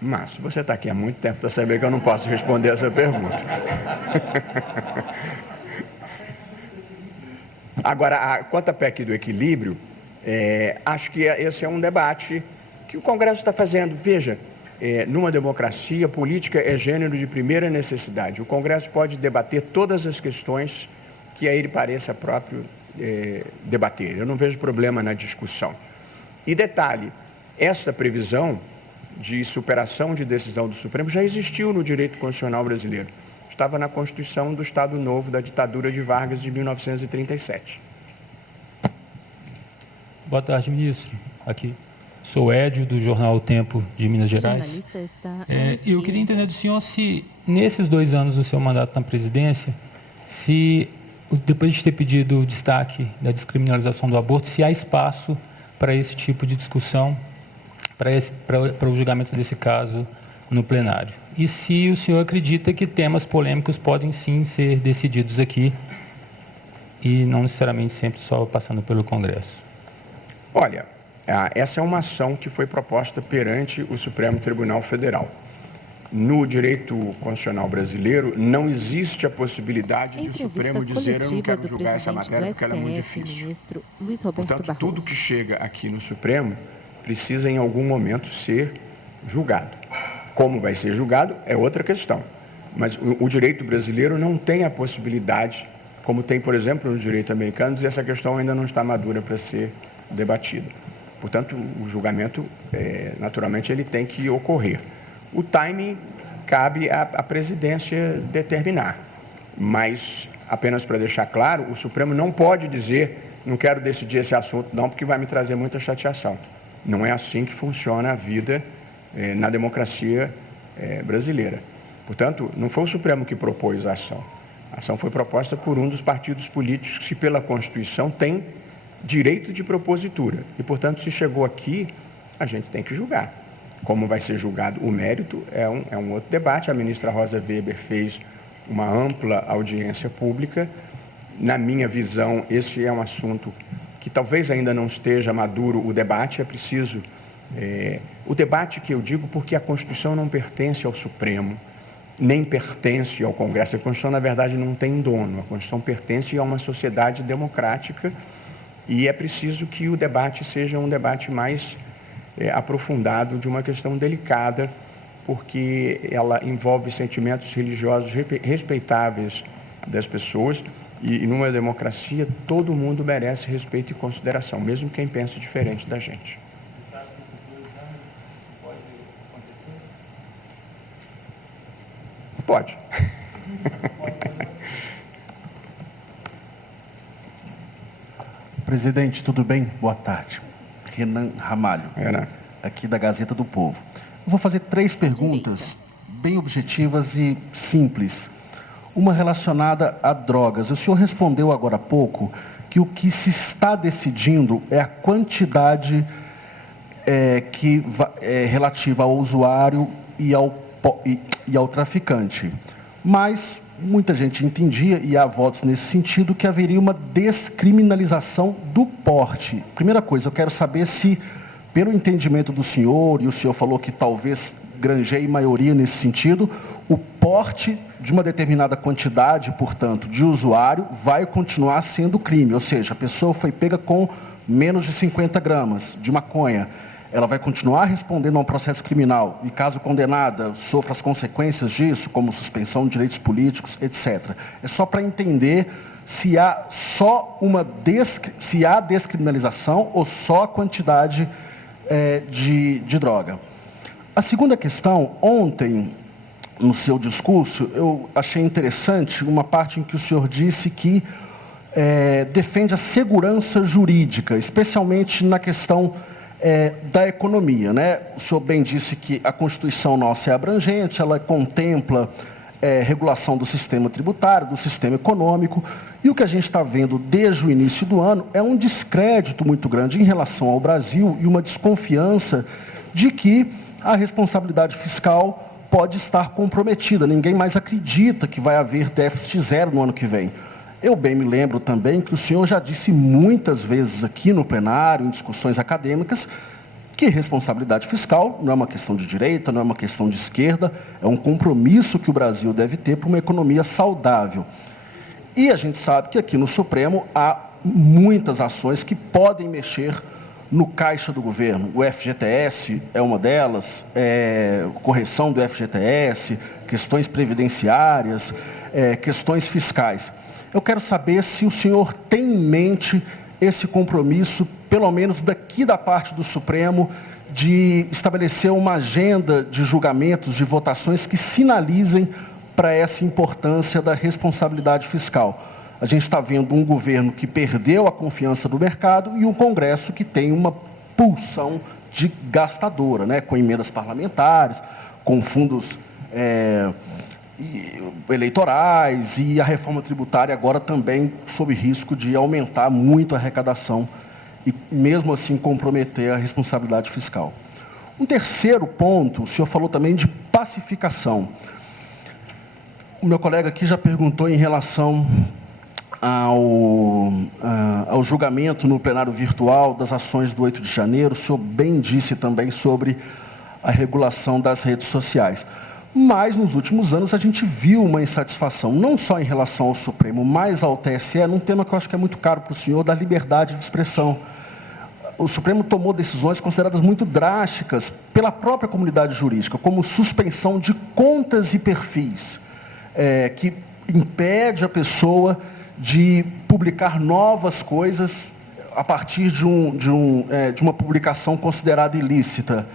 Márcio, você está aqui há muito tempo para saber que eu não posso responder essa pergunta. Agora, quanto à PEC do equilíbrio, acho que esse é um debate que o Congresso está fazendo. Veja, numa democracia, política é gênero de primeira necessidade. O Congresso pode debater todas as questões que a ele pareça próprio debater. Eu não vejo problema na discussão. E detalhe, essa previsão de superação de decisão do Supremo já existiu no direito constitucional brasileiro. Estava na Constituição do Estado Novo da ditadura de Vargas de 1937. Boa tarde, ministro. Aqui sou Édio, do jornal O Tempo de Minas Gerais. Eu queria entender do senhor se, nesses 2 anos do seu mandato na presidência, se, depois de ter pedido o destaque da descriminalização do aborto, se há espaço para esse tipo de discussão, para o julgamento desse caso no plenário. E se o senhor acredita que temas polêmicos podem sim ser decididos aqui e não necessariamente sempre só passando pelo Congresso. Olha, essa é uma ação que foi proposta perante o Supremo Tribunal Federal. No direito constitucional brasileiro, não existe a possibilidade de o Supremo dizer eu não quero julgar essa matéria porque ela é muito difícil. Portanto, tudo que chega aqui no Supremo precisa em algum momento ser julgado. Como vai ser julgado é outra questão. Mas o direito brasileiro não tem a possibilidade, como tem, por exemplo, no direito americano, dizer essa questão ainda não está madura para ser debatida. Portanto, o julgamento, naturalmente, ele tem que ocorrer. O timing cabe à presidência determinar. Mas, apenas para deixar claro, o Supremo não pode dizer não quero decidir esse assunto não, porque vai me trazer muita chateação. Não é assim que funciona a vida na democracia brasileira. Portanto, não foi o Supremo que propôs a ação. A ação foi proposta por um dos partidos políticos que, pela Constituição, tem direito de propositura. E, portanto, se chegou aqui, a gente tem que julgar. Como vai ser julgado o mérito é um outro debate. A ministra Rosa Weber fez uma ampla audiência pública. Na minha visão, esse é um assunto que talvez ainda não esteja maduro o debate, é preciso... o debate que eu digo porque a Constituição não pertence ao Supremo, nem pertence ao Congresso. A Constituição, na verdade, não tem dono. A Constituição pertence a uma sociedade democrática e é preciso que o debate seja um debate mais aprofundado de uma questão delicada, porque ela envolve sentimentos religiosos respeitáveis das pessoas e numa democracia todo mundo merece respeito e consideração, mesmo quem pensa diferente da gente. Pode. Presidente, tudo bem? Boa tarde. Renan Ramalho, aqui da Gazeta do Povo. Eu vou fazer 3 perguntas bem objetivas e simples. Uma relacionada a drogas. O senhor respondeu agora há pouco que o que se está decidindo é a quantidade relativa ao usuário e ao traficante. Mas muita gente entendia, e há votos nesse sentido, que haveria uma descriminalização do porte. Primeira coisa, eu quero saber se, pelo entendimento do senhor, e o senhor falou que talvez granjeie maioria nesse sentido, o porte de uma determinada quantidade, portanto, de usuário, vai continuar sendo crime. Ou seja, a pessoa foi pega com menos de 50 gramas de maconha. Ela vai continuar respondendo a um processo criminal e, caso condenada, sofra as consequências disso, como suspensão de direitos políticos, etc. É só para entender se há descriminalização ou só a quantidade de droga. A segunda questão, ontem, no seu discurso, eu achei interessante uma parte em que o senhor disse que defende a segurança jurídica, especialmente na questão da economia, né? O senhor bem disse que a Constituição nossa é abrangente, ela contempla regulação do sistema tributário, do sistema econômico, e o que a gente está vendo desde o início do ano é um descrédito muito grande em relação ao Brasil e uma desconfiança de que a responsabilidade fiscal pode estar comprometida. Ninguém mais acredita que vai haver déficit zero no ano que vem. Eu bem me lembro também que o senhor já disse muitas vezes aqui no plenário, em discussões acadêmicas, que responsabilidade fiscal não é uma questão de direita, não é uma questão de esquerda, é um compromisso que o Brasil deve ter para uma economia saudável. E a gente sabe que aqui no Supremo há muitas ações que podem mexer no caixa do governo. O FGTS é uma delas, correção do FGTS, questões previdenciárias, questões fiscais. Eu quero saber se o senhor tem em mente esse compromisso, pelo menos daqui da parte do Supremo, de estabelecer uma agenda de julgamentos, de votações que sinalizem para essa importância da responsabilidade fiscal. A gente está vendo um governo que perdeu a confiança do mercado e um Congresso que tem uma pulsão de gastadora, né, com emendas parlamentares, com fundos eleitorais, e a reforma tributária agora também sob risco de aumentar muito a arrecadação e mesmo assim comprometer a responsabilidade fiscal. Um terceiro ponto, o senhor falou também de pacificação. O meu colega aqui já perguntou em relação ao julgamento no plenário virtual das ações do 8 de janeiro, o senhor bem disse também sobre a regulação das redes sociais. Mas, nos últimos anos, a gente viu uma insatisfação, não só em relação ao Supremo, mas ao TSE, num tema que eu acho que é muito caro para o senhor, da liberdade de expressão. O Supremo tomou decisões consideradas muito drásticas pela própria comunidade jurídica, como suspensão de contas e perfis, que impede a pessoa de publicar novas coisas a partir de uma publicação considerada ilícita.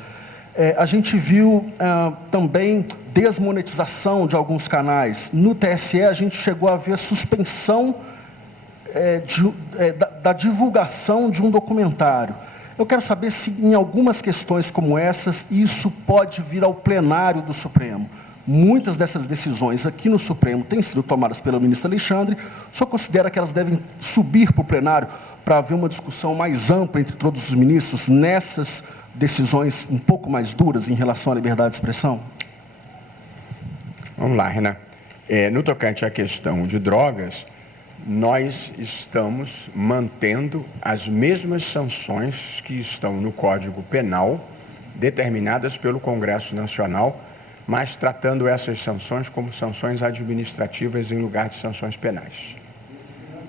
A gente viu também desmonetização de alguns canais. No TSE, a gente chegou a ver suspensão da divulgação de um documentário. Eu quero saber se, em algumas questões como essas, isso pode vir ao plenário do Supremo. Muitas dessas decisões aqui no Supremo têm sido tomadas pelo ministro Alexandre. O senhor considera que elas devem subir para o plenário para haver uma discussão mais ampla entre todos os ministros nessas decisões um pouco mais duras em relação à liberdade de expressão? Vamos lá, Renan. No tocante à questão de drogas, nós estamos mantendo as mesmas sanções que estão no Código Penal, determinadas pelo Congresso Nacional, mas tratando essas sanções como sanções administrativas em lugar de sanções penais.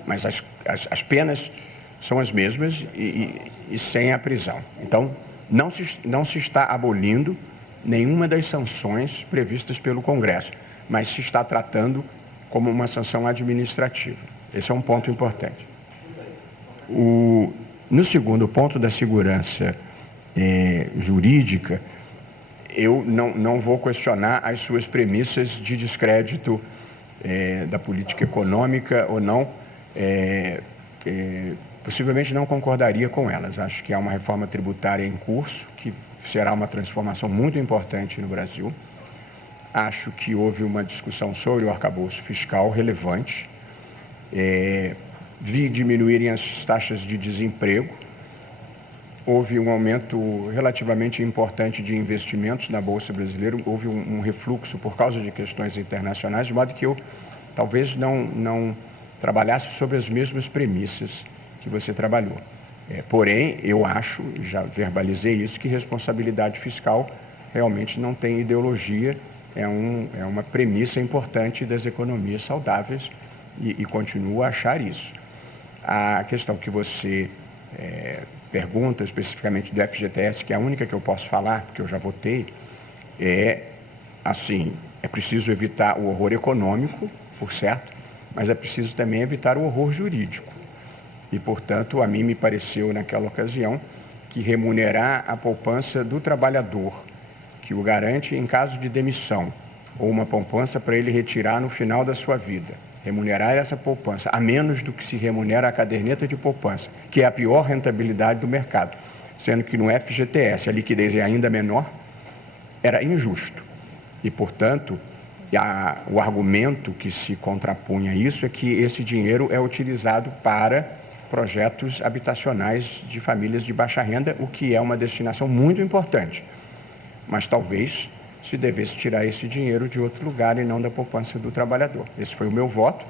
Mas as penas são as mesmas e sem a prisão. Então, não se está abolindo nenhuma das sanções previstas pelo Congresso, mas se está tratando como uma sanção administrativa. Esse é um ponto importante. No segundo ponto da segurança jurídica, eu não vou questionar as suas premissas de descrédito da política econômica ou não. Possivelmente não concordaria com elas. Acho que há uma reforma tributária em curso, que será uma transformação muito importante no Brasil. Acho que houve uma discussão sobre o arcabouço fiscal relevante. Vi diminuírem as taxas de desemprego. Houve um aumento relativamente importante de investimentos na Bolsa Brasileira. Houve um refluxo por causa de questões internacionais, de modo que eu talvez não trabalhasse sobre as mesmas premissas que você trabalhou. Porém, eu acho, já verbalizei isso, que responsabilidade fiscal realmente não tem ideologia, é uma premissa importante das economias saudáveis e continuo a achar isso. A questão que você pergunta especificamente do FGTS, que é a única que eu posso falar, porque eu já votei, é preciso evitar o horror econômico, por certo, mas é preciso também evitar o horror jurídico. E, portanto, a mim me pareceu, naquela ocasião, que remunerar a poupança do trabalhador, que o garante em caso de demissão, ou uma poupança para ele retirar no final da sua vida, remunerar essa poupança, a menos do que se remunera a caderneta de poupança, que é a pior rentabilidade do mercado. sendo que no FGTS a liquidez é ainda menor, era injusto. E, portanto, o argumento que se contrapunha a isso é que esse dinheiro é utilizado para projetos habitacionais de famílias de baixa renda, o que é uma destinação muito importante. Mas talvez se devesse tirar esse dinheiro de outro lugar e não da poupança do trabalhador. Esse foi o meu voto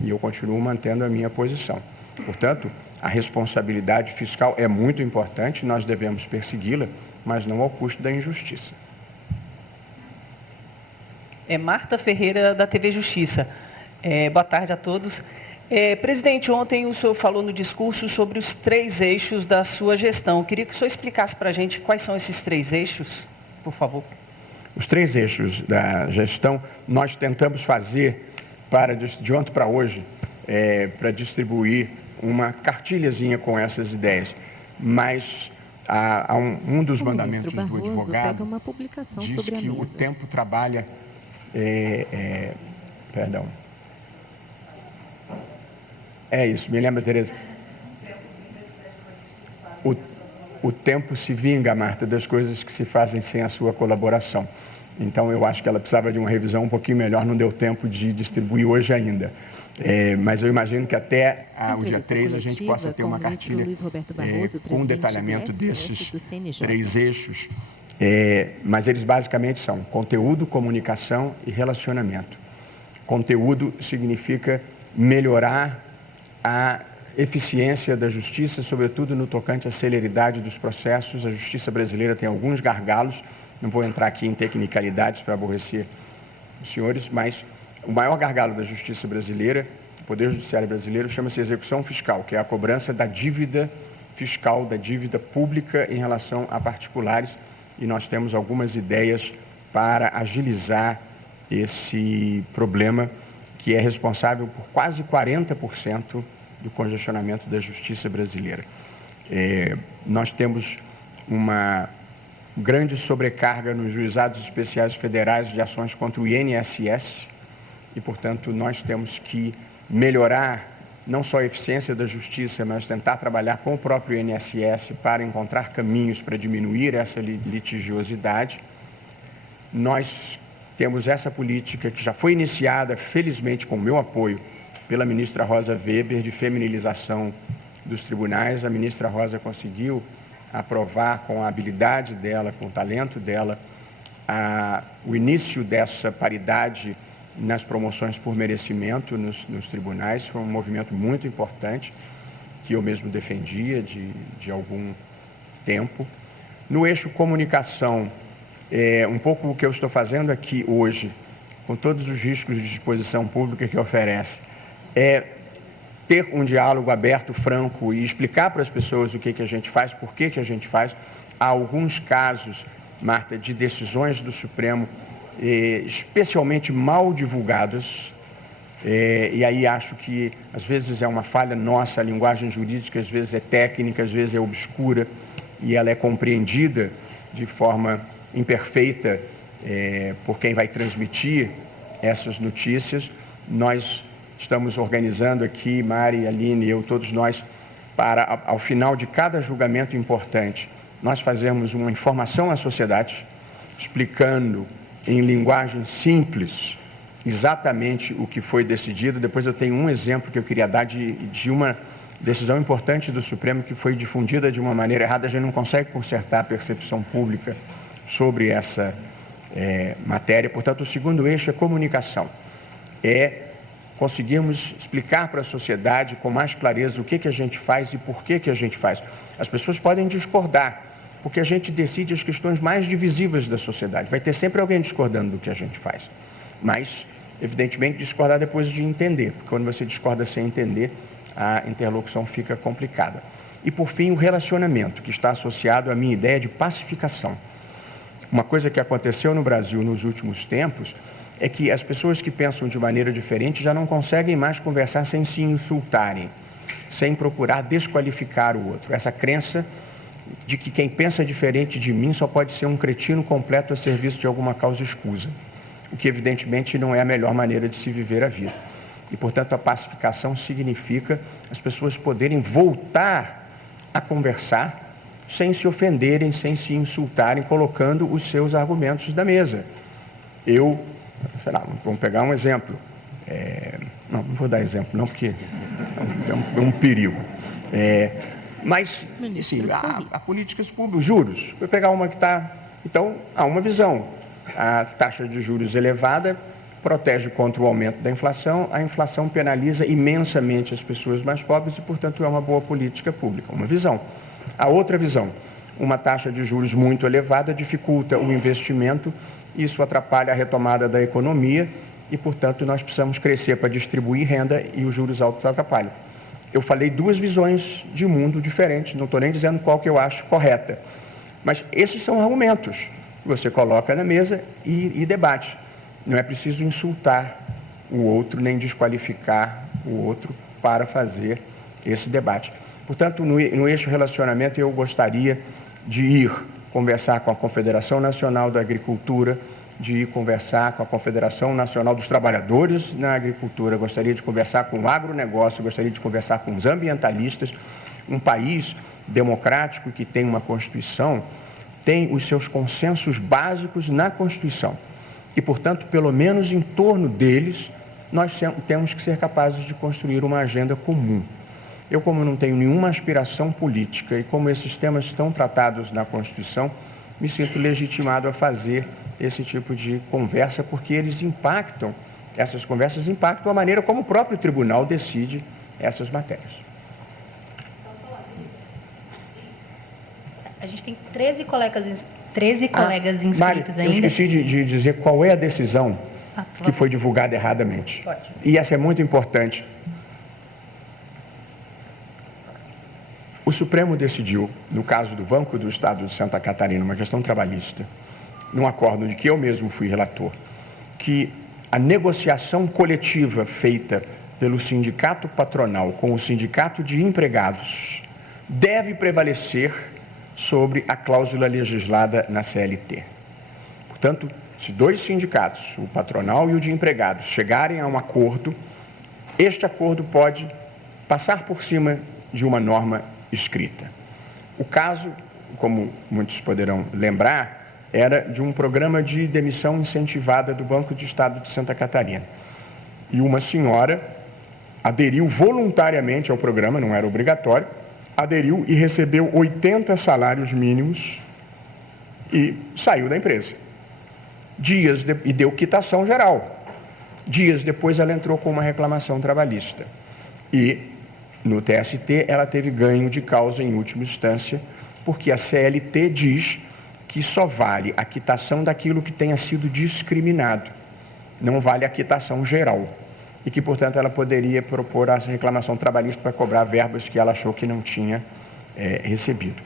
e eu continuo mantendo a minha posição. Portanto, a responsabilidade fiscal é muito importante, nós devemos persegui-la, mas não ao custo da injustiça. Marta Ferreira, da TV Justiça. Boa tarde a todos. Presidente, ontem o senhor falou no discurso sobre os 3 eixos da sua gestão. Eu queria que o senhor explicasse para a gente quais são esses 3 eixos, por favor. Os 3 eixos da gestão, nós tentamos fazer, de ontem para hoje, para distribuir uma cartilhazinha com essas ideias. Mas um dos mandamentos do advogado pega uma publicação diz sobre que a o mesa. tempo trabalha... perdão. É isso, me lembra, Tereza? O tempo se vinga, Marta, das coisas que se fazem sem a sua colaboração. Então, eu acho que ela precisava de uma revisão um pouquinho melhor, não deu tempo de distribuir hoje ainda. Mas eu imagino que até o dia 3 a gente possa ter uma cartilha com um detalhamento desses 3 eixos. Mas eles basicamente são conteúdo, comunicação e relacionamento. Conteúdo significa melhorar a eficiência da justiça, sobretudo no tocante à celeridade dos processos. A justiça brasileira tem alguns gargalos, não vou entrar aqui em tecnicalidades para aborrecer os senhores, mas o maior gargalo da justiça brasileira, do Poder Judiciário brasileiro, chama-se execução fiscal, que é a cobrança da dívida fiscal, da dívida pública em relação a particulares, e nós temos algumas ideias para agilizar esse problema, que é responsável por quase 40% do congestionamento da justiça brasileira. Nós temos uma grande sobrecarga nos juizados especiais federais de ações contra o INSS e, portanto, nós temos que melhorar não só a eficiência da justiça, mas tentar trabalhar com o próprio INSS para encontrar caminhos para diminuir essa litigiosidade. Nós temos essa política que já foi iniciada, felizmente, com o meu apoio, pela ministra Rosa Weber, de feminilização dos tribunais. A ministra Rosa conseguiu aprovar, com a habilidade dela, com o talento dela, o início dessa paridade nas promoções por merecimento nos tribunais. Foi um movimento muito importante, que eu mesmo defendia de algum tempo. No eixo comunicação, um pouco o que eu estou fazendo aqui hoje, com todos os riscos de exposição pública que oferece, é ter um diálogo aberto, franco e explicar para as pessoas o que a gente faz, por que a gente faz. Há alguns casos, Marta, de decisões do Supremo especialmente mal divulgadas, e aí acho que às vezes é uma falha nossa, a linguagem jurídica às vezes é técnica, às vezes é obscura, e ela é compreendida de forma imperfeita por quem vai transmitir essas notícias. Nós estamos organizando aqui, Mari, Aline, eu, todos nós, para, ao final de cada julgamento importante, nós fazermos uma informação à sociedade, explicando em linguagem simples exatamente o que foi decidido. Depois eu tenho um exemplo que eu queria dar de uma decisão importante do Supremo que foi difundida de uma maneira errada. A gente não consegue consertar a percepção pública sobre essa matéria. Portanto, o segundo eixo é comunicação. Conseguirmos explicar para a sociedade com mais clareza o que a gente faz e por que a gente faz. As pessoas podem discordar, porque a gente decide as questões mais divisivas da sociedade. Vai ter sempre alguém discordando do que a gente faz. Mas, evidentemente, discordar depois de entender, porque quando você discorda sem entender, a interlocução fica complicada. E, por fim, o relacionamento, que está associado à minha ideia de pacificação. Uma coisa que aconteceu no Brasil nos últimos tempos é que as pessoas que pensam de maneira diferente já não conseguem mais conversar sem se insultarem, sem procurar desqualificar o outro. Essa crença de que quem pensa diferente de mim só pode ser um cretino completo a serviço de alguma causa escusa, o que evidentemente não é a melhor maneira de se viver a vida. E, portanto, a pacificação significa as pessoas poderem voltar a conversar sem se ofenderem, sem se insultarem, colocando os seus argumentos na mesa. Sei lá, vamos pegar um exemplo. Não vou dar exemplo não, porque é um perigo. Mas, sim, há políticas públicas, juros. Vou pegar uma que está... Então, há uma visão. A taxa de juros elevada protege contra o aumento da inflação. A inflação penaliza imensamente as pessoas mais pobres e, portanto, é uma boa política pública. Uma visão. A outra visão. Uma taxa de juros muito elevada dificulta o investimento. Isso atrapalha a retomada da economia e, portanto, nós precisamos crescer para distribuir renda e os juros altos atrapalham. Eu falei duas visões de mundo diferentes, não estou nem dizendo qual que eu acho correta. Mas esses são argumentos que você coloca na mesa e debate. Não é preciso insultar o outro, nem desqualificar o outro para fazer esse debate. Portanto, no eixo relacionamento, eu gostaria de ir conversar com a Confederação Nacional da Agricultura, de ir conversar com a Confederação Nacional dos Trabalhadores na Agricultura, gostaria de conversar com o agronegócio, gostaria de conversar com os ambientalistas. Um país democrático que tem uma Constituição tem os seus consensos básicos na Constituição. E, portanto, pelo menos em torno deles, nós temos que ser capazes de construir uma agenda comum. Eu, como não tenho nenhuma aspiração política e como esses temas estão tratados na Constituição, me sinto legitimado a fazer esse tipo de conversa, porque essas conversas impactam a maneira como o próprio tribunal decide essas matérias. A gente tem 13 colegas inscritos Mário, ainda. Eu esqueci de dizer qual é a decisão que foi divulgada erradamente. E essa é muito importante. O Supremo decidiu, no caso do Banco do Estado de Santa Catarina, uma questão trabalhista, num acordo de que eu mesmo fui relator, que a negociação coletiva feita pelo sindicato patronal com o sindicato de empregados deve prevalecer sobre a cláusula legislada na CLT. Portanto, se dois sindicatos, o patronal e o de empregados, chegarem a um acordo, este acordo pode passar por cima de uma norma escrita. O caso, como muitos poderão lembrar, era de um programa de demissão incentivada do Banco do Estado de Santa Catarina. E uma senhora aderiu voluntariamente ao programa, não era obrigatório, aderiu e recebeu 80 salários mínimos e saiu da empresa. E deu quitação geral. Dias depois ela entrou com uma reclamação trabalhista. E no TST ela teve ganho de causa em última instância, porque a CLT diz que só vale a quitação daquilo que tenha sido discriminado, não vale a quitação geral. E que, portanto, ela poderia propor a reclamação trabalhista para cobrar verbas que ela achou que não tinha recebido.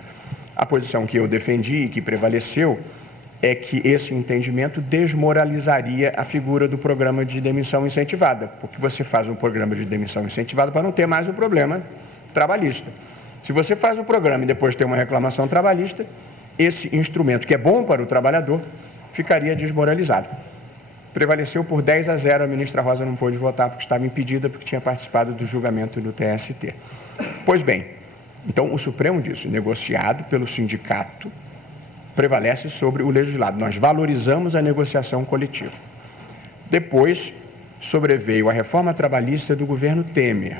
A posição que eu defendi e que prevaleceu é que esse entendimento desmoralizaria a figura do programa de demissão incentivada, porque você faz um programa de demissão incentivada para não ter mais o problema trabalhista. Se você faz o programa e depois tem uma reclamação trabalhista, esse instrumento, que é bom para o trabalhador, ficaria desmoralizado. Prevaleceu por 10-0, a ministra Rosa não pôde votar porque estava impedida, porque tinha participado do julgamento do TST. Pois bem, então o Supremo disse, negociado pelo sindicato, prevalece sobre o legislado. Nós valorizamos a negociação coletiva. Depois, sobreveio a reforma trabalhista do governo Temer.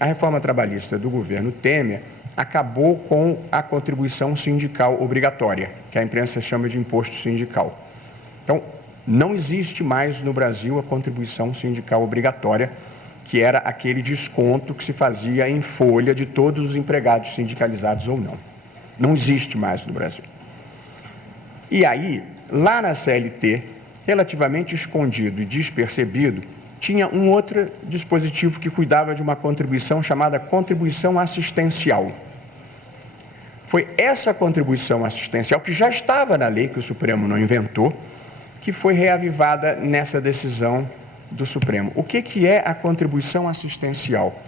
A reforma trabalhista do governo Temer acabou com a contribuição sindical obrigatória, que a imprensa chama de imposto sindical. Então, não existe mais no Brasil a contribuição sindical obrigatória, que era aquele desconto que se fazia em folha de todos os empregados sindicalizados ou não. Não existe mais no Brasil. E aí, lá na CLT, relativamente escondido e despercebido, tinha um outro dispositivo que cuidava de uma contribuição chamada contribuição assistencial. Foi essa contribuição assistencial, que já estava na lei, que o Supremo não inventou, que foi reavivada nessa decisão do Supremo. O que é a contribuição assistencial?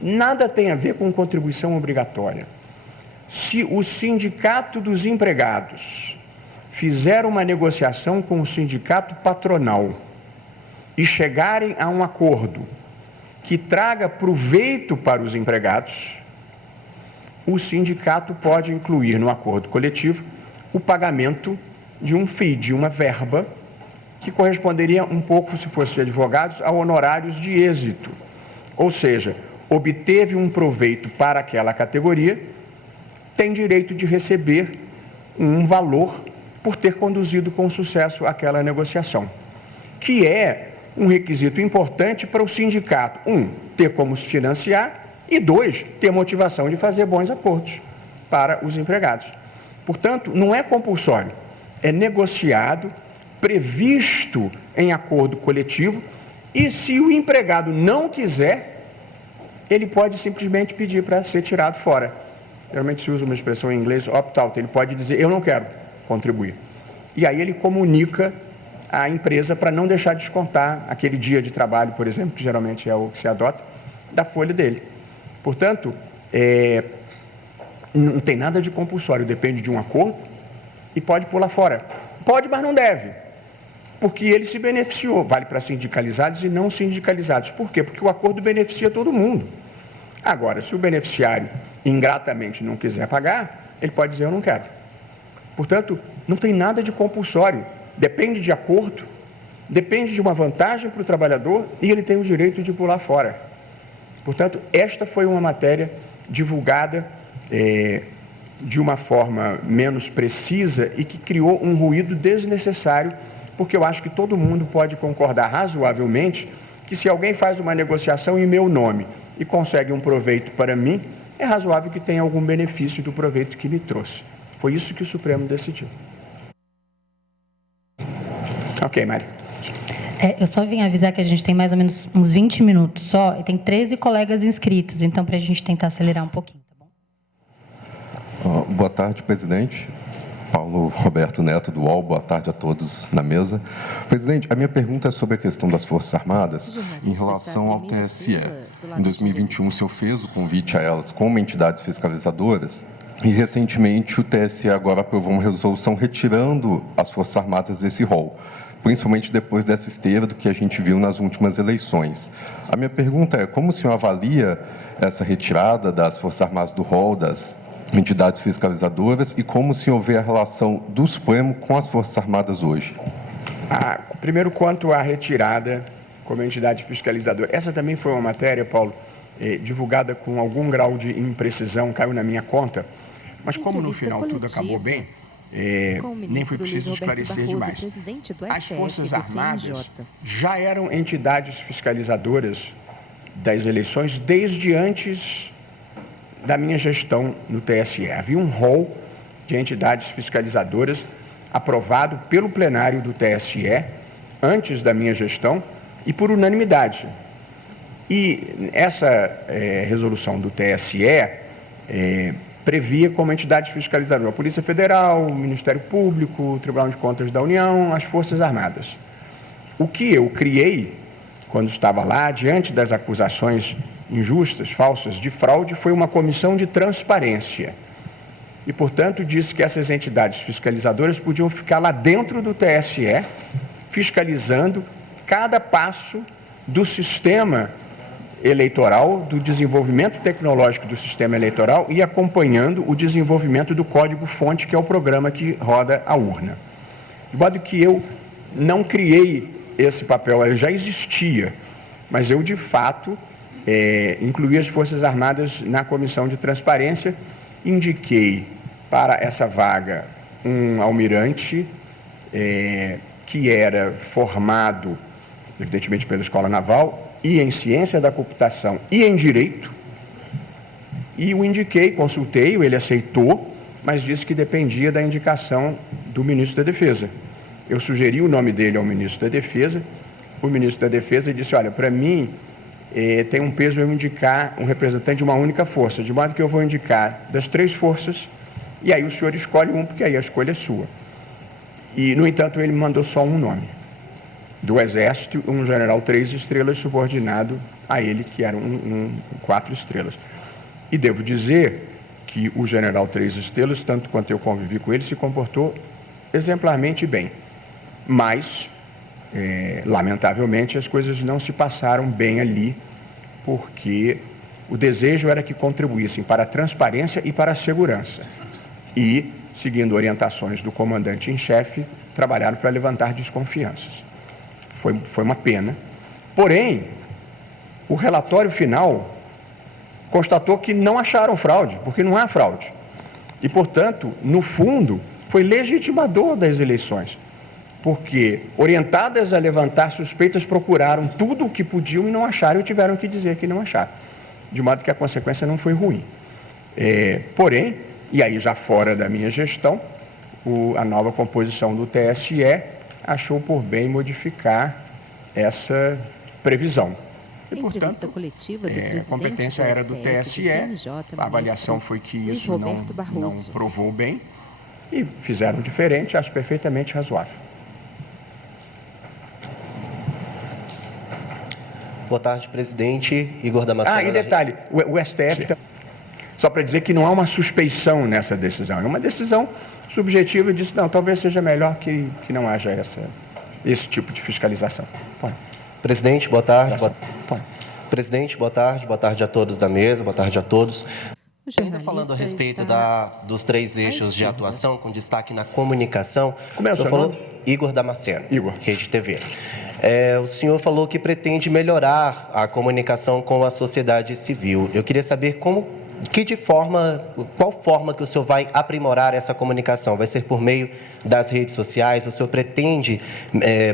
Nada tem a ver com contribuição obrigatória. Se o sindicato dos empregados fizer uma negociação com o sindicato patronal e chegarem a um acordo que traga proveito para os empregados, o sindicato pode incluir no acordo coletivo o pagamento de um fee, de uma verba, que corresponderia um pouco, se fosse de advogados, a honorários de êxito. Ou seja, obteve um proveito para aquela categoria, tem direito de receber um valor por ter conduzido com sucesso aquela negociação, que é um requisito importante para o sindicato, ter como se financiar, e 2, ter motivação de fazer bons acordos para os empregados. Portanto, não é compulsório, é negociado, previsto em acordo coletivo, e se o empregado não quiser, ele pode simplesmente pedir para ser tirado fora. Geralmente se usa uma expressão em inglês, opt-out, ele pode dizer, eu não quero contribuir. E aí ele comunica à empresa para não deixar descontar aquele dia de trabalho, por exemplo, que geralmente é o que se adota, da folha dele. Portanto, não tem nada de compulsório, depende de um acordo e pode pular fora. Pode, mas não deve, porque ele se beneficiou. Vale para sindicalizados e não sindicalizados. Por quê? Porque o acordo beneficia todo mundo. Agora, se o beneficiário ingratamente não quiser pagar, ele pode dizer, eu não quero. Portanto, não tem nada de compulsório. Depende de acordo, depende de uma vantagem para o trabalhador e ele tem o direito de pular fora. Portanto, esta foi uma matéria divulgada de uma forma menos precisa e que criou um ruído desnecessário, porque eu acho que todo mundo pode concordar razoavelmente que se alguém faz uma negociação em meu nome e consegue um proveito para mim, é razoável que tenha algum benefício do proveito que me trouxe. Foi isso que o Supremo decidiu. Ok, Mário. Eu só vim avisar que a gente tem mais ou menos uns 20 minutos só e tem 13 colegas inscritos, então para a gente tentar acelerar um pouquinho, tá bom? Boa tarde, presidente. Paulo Roberto Neto, do UOL. Boa tarde a todos na mesa. Presidente, a minha pergunta é sobre a questão das Forças Armadas em relação ao TSE. Em 2021, o senhor fez o convite a elas como entidades fiscalizadoras e, recentemente, o TSE agora aprovou uma resolução retirando as Forças Armadas desse rol, principalmente depois dessa esteira do que a gente viu nas últimas eleições. A minha pergunta é, como o senhor avalia essa retirada das Forças Armadas do rol das entidades fiscalizadoras e como o senhor vê a relação do Supremo com as Forças Armadas hoje? Primeiro, quanto à retirada como entidade fiscalizadora. Essa também foi uma matéria, Paulo, divulgada com algum grau de imprecisão, caiu na minha conta, mas como no final tudo acabou bem, nem foi preciso esclarecer demais. As Forças Armadas já eram entidades fiscalizadoras das eleições desde antes da minha gestão no TSE. Havia um rol de entidades fiscalizadoras aprovado pelo plenário do TSE antes da minha gestão e por unanimidade. E essa resolução do TSE previa como entidade fiscalizadora a Polícia Federal, o Ministério Público, o Tribunal de Contas da União, as Forças Armadas. O que eu criei, quando estava lá, diante das acusações injustas, falsas, de fraude, foi uma comissão de transparência. E, portanto, disse que essas entidades fiscalizadoras podiam ficar lá dentro do TSE, fiscalizando cada passo do sistema eleitoral, do desenvolvimento tecnológico do sistema eleitoral e acompanhando o desenvolvimento do código-fonte, que é o programa que roda a urna. De modo que eu não criei esse papel, ele já existia, mas eu, de fato, incluí as Forças Armadas na comissão de transparência, indiquei para essa vaga um almirante que era formado, evidentemente, pela Escola Naval, e em Ciência da Computação e em Direito, e o indiquei, consultei-o, ele aceitou, mas disse que dependia da indicação do Ministro da Defesa. Eu sugeri o nome dele ao Ministro da Defesa, o Ministro da Defesa disse, olha, para mim tem um peso eu indicar um representante de uma única força, de modo que eu vou indicar das 3 forças, e aí o senhor escolhe um, porque aí a escolha é sua. E, no entanto, ele me mandou só um nome, do Exército, um general 3 estrelas subordinado a ele, que era um 4 estrelas. E devo dizer que o general 3 estrelas, tanto quanto eu convivi com ele, se comportou exemplarmente bem. Mas, lamentavelmente, as coisas não se passaram bem ali, porque O desejo era que contribuíssem para a transparência e para a segurança. E, seguindo orientações do comandante em chefe, trabalharam para levantar desconfianças. Foi uma pena. Porém, o relatório final constatou que não acharam fraude, porque não há fraude. E, portanto, no fundo, foi legitimador das eleições, porque, orientadas a levantar suspeitas, procuraram tudo o que podiam e não acharam, e tiveram que dizer que não acharam, de modo que a consequência não foi ruim. Porém, e aí já fora da minha gestão, a nova composição do TSE achou por bem modificar essa previsão. E, portanto, a competência era do TSE, a avaliação foi que isso não provou bem e fizeram diferente, acho perfeitamente razoável. Boa tarde, presidente. Igor Damasceno. E detalhe, o STF, só para dizer que não há uma suspeição nessa decisão, é uma decisão subjetiva e disse, não, talvez seja melhor que não haja esse tipo de fiscalização. Pode. Presidente, boa tarde. Presidente, boa tarde a todos da mesa, boa tarde a todos. Ainda falando a respeito dos 3 eixos de atuação, com destaque na comunicação, o senhor falou, Igor Damasceno, Rede TV. O senhor falou que pretende melhorar a comunicação com a sociedade civil. Eu queria saber qual forma que o senhor vai aprimorar essa comunicação? Vai ser por meio das redes sociais? O senhor pretende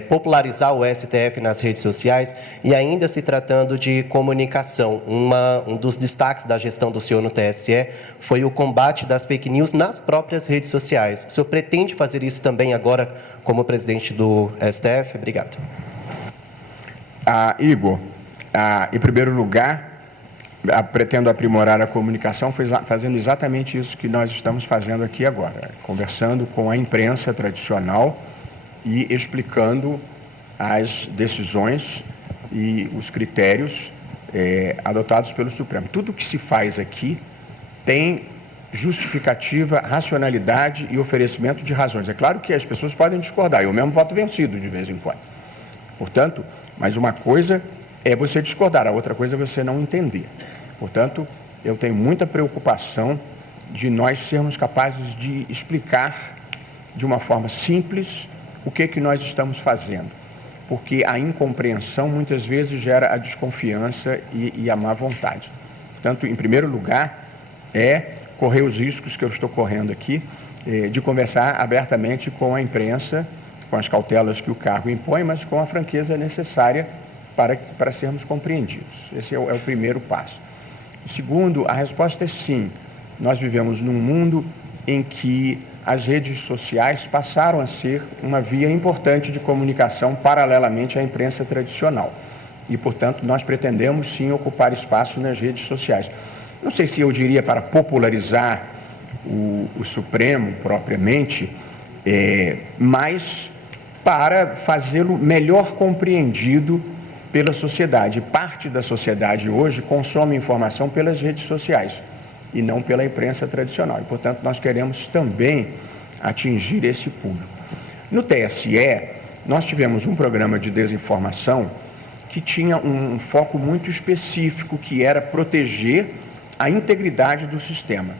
popularizar o STF nas redes sociais? E ainda se tratando de comunicação, um dos destaques da gestão do senhor no TSE foi o combate das fake news nas próprias redes sociais. O senhor pretende fazer isso também agora como presidente do STF? Obrigado. Igor, em primeiro lugar, pretendo aprimorar a comunicação fazendo exatamente isso que nós estamos fazendo aqui agora, conversando com a imprensa tradicional e explicando as decisões e os critérios adotados pelo Supremo. Tudo que se faz aqui tem justificativa, racionalidade e oferecimento de razões. É claro que as pessoas podem discordar, eu mesmo voto vencido de vez em quando. Portanto, mas uma coisa é você discordar, a outra coisa é você não entender. Portanto, eu tenho muita preocupação de nós sermos capazes de explicar de uma forma simples o que nós estamos fazendo. Porque a incompreensão muitas vezes gera a desconfiança e a má vontade. Portanto, em primeiro lugar, correr os riscos que eu estou correndo aqui, de conversar abertamente com a imprensa, com as cautelas que o cargo impõe, mas com a franqueza necessária para sermos compreendidos. Esse é o primeiro passo. O segundo, a resposta é sim. Nós vivemos num mundo em que as redes sociais passaram a ser uma via importante de comunicação paralelamente à imprensa tradicional. E, portanto, nós pretendemos sim ocupar espaço nas redes sociais. Não sei se eu diria para popularizar o Supremo propriamente, mas para fazê-lo melhor compreendido pela sociedade. Parte da sociedade hoje consome informação pelas redes sociais e não pela imprensa tradicional. E, portanto, nós queremos também atingir esse público. No TSE, nós tivemos um programa de desinformação que tinha um foco muito específico, que era proteger a integridade do sistema.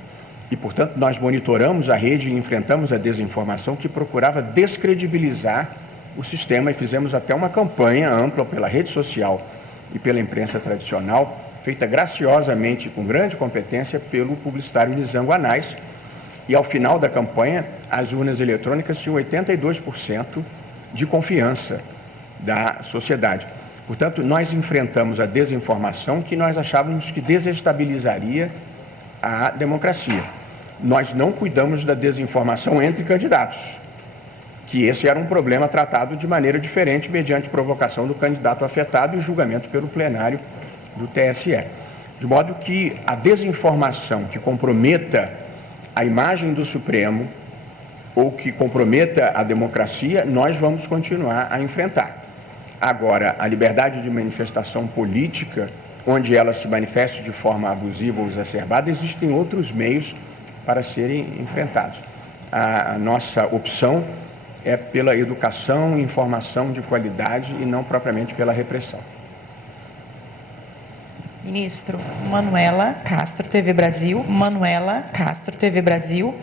E, portanto, nós monitoramos a rede e enfrentamos a desinformação que procurava descredibilizar o sistema e fizemos até uma campanha ampla pela rede social e pela imprensa tradicional, feita graciosamente, com grande competência, pelo publicitário Nizango Anais. E, ao final da campanha, as urnas eletrônicas tinham 82% de confiança da sociedade. Portanto, nós enfrentamos a desinformação que nós achávamos que desestabilizaria a democracia. Nós não cuidamos da desinformação entre candidatos, que esse era um problema tratado de maneira diferente, mediante provocação do candidato afetado e julgamento pelo plenário do TSE. De modo que a desinformação que comprometa a imagem do Supremo ou que comprometa a democracia, nós vamos continuar a enfrentar. Agora, a liberdade de manifestação política, onde ela se manifeste de forma abusiva ou exacerbada, existem outros meios para serem enfrentados. A nossa opção é pela educação e informação de qualidade e não propriamente pela repressão. Ministro, Manuela Castro, TV Brasil. Manuela Castro, TV Brasil.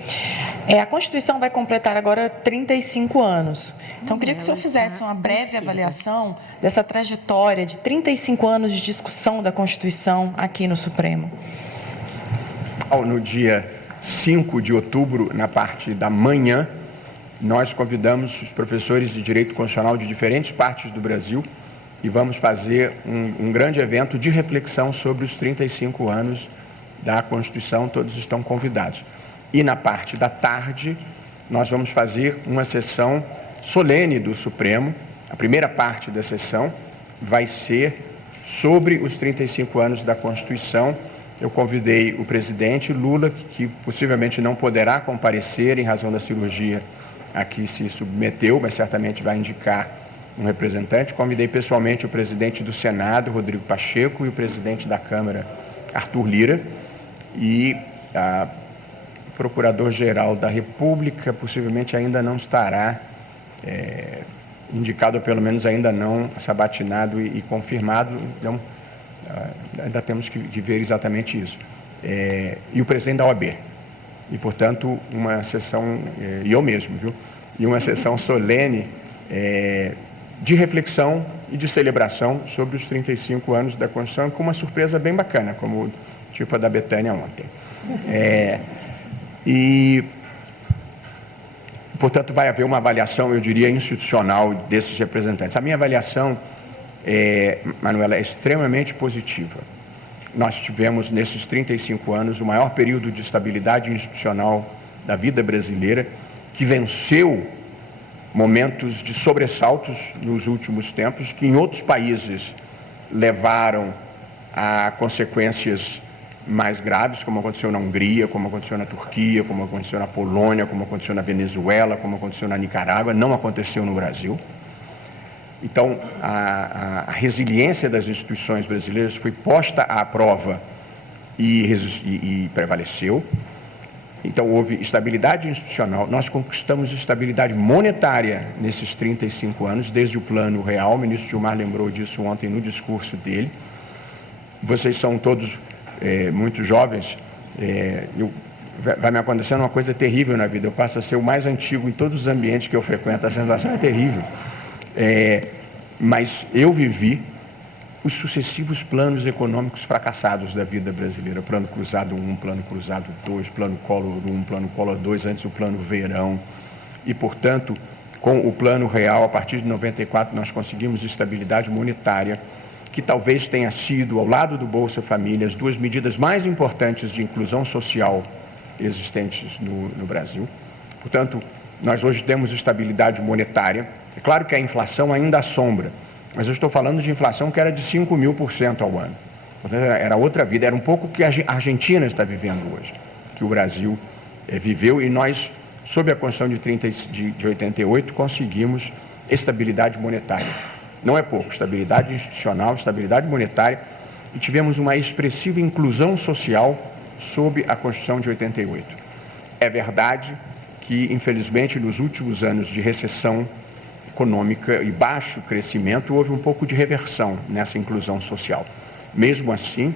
A Constituição vai completar agora 35 anos. Então, eu queria que o senhor fizesse uma breve avaliação dessa trajetória de 35 anos de discussão da Constituição aqui no Supremo. No dia 5 de outubro, na parte da manhã, nós convidamos os professores de Direito Constitucional de diferentes partes do Brasil e vamos fazer um grande evento de reflexão sobre os 35 anos da Constituição. Todos estão convidados. E na parte da tarde, nós vamos fazer uma sessão solene do Supremo. A primeira parte da sessão vai ser sobre os 35 anos da Constituição. Eu convidei o presidente Lula, que possivelmente não poderá comparecer em razão da cirurgia a que se submeteu, mas certamente vai indicar um representante. Convidei pessoalmente o presidente do Senado, Rodrigo Pacheco, e o presidente da Câmara, Arthur Lira, e o procurador-geral da República possivelmente ainda não estará indicado, ou pelo menos ainda não sabatinado e confirmado, então ainda temos que ver exatamente isso. E o presidente da OAB. E, portanto, uma sessão, e eu mesmo, viu? E uma sessão solene de reflexão e de celebração sobre os 35 anos da Constituição, com uma surpresa bem bacana, como tipo a da Betânia ontem. E, portanto, vai haver uma avaliação, eu diria, institucional desses representantes. A minha avaliação, Manuela, é extremamente positiva. Nós tivemos, nesses 35 anos, o maior período de estabilidade institucional da vida brasileira, que venceu momentos de sobressaltos nos últimos tempos, que em outros países levaram a consequências mais graves, como aconteceu na Hungria, como aconteceu na Turquia, como aconteceu na Polônia, como aconteceu na Venezuela, como aconteceu na Nicarágua, não aconteceu no Brasil. Então, a resiliência das instituições brasileiras foi posta à prova e prevaleceu. Então, houve estabilidade institucional. Nós conquistamos estabilidade monetária nesses 35 anos, desde o Plano Real. O ministro Gilmar lembrou disso ontem no discurso dele. Vocês são todos muito jovens. Vai me acontecendo uma coisa terrível na vida. Eu passo a ser o mais antigo em todos os ambientes que eu frequento. A sensação é terrível. Mas eu vivi os sucessivos planos econômicos fracassados da vida brasileira. Plano Cruzado 1, Plano Cruzado 2, Plano Collor 1, Plano Collor 2, antes o Plano Verão. E, portanto, com o Plano Real, a partir de 94, nós conseguimos estabilidade monetária, que talvez tenha sido, ao lado do Bolsa Família, as duas medidas mais importantes de inclusão social existentes no Brasil. Portanto, nós hoje temos estabilidade monetária. É claro que a inflação ainda assombra, mas eu estou falando de inflação que era de 5.000% ao ano. Portanto, era outra vida, era um pouco o que a Argentina está vivendo hoje, que o Brasil viveu, e nós, sob a Constituição de 88, conseguimos estabilidade monetária. Não é pouco, estabilidade institucional, estabilidade monetária, e tivemos uma expressiva inclusão social sob a Constituição de 88. É verdade que, infelizmente, nos últimos anos de recessão econômica e baixo crescimento, houve um pouco de reversão nessa inclusão social. Mesmo assim,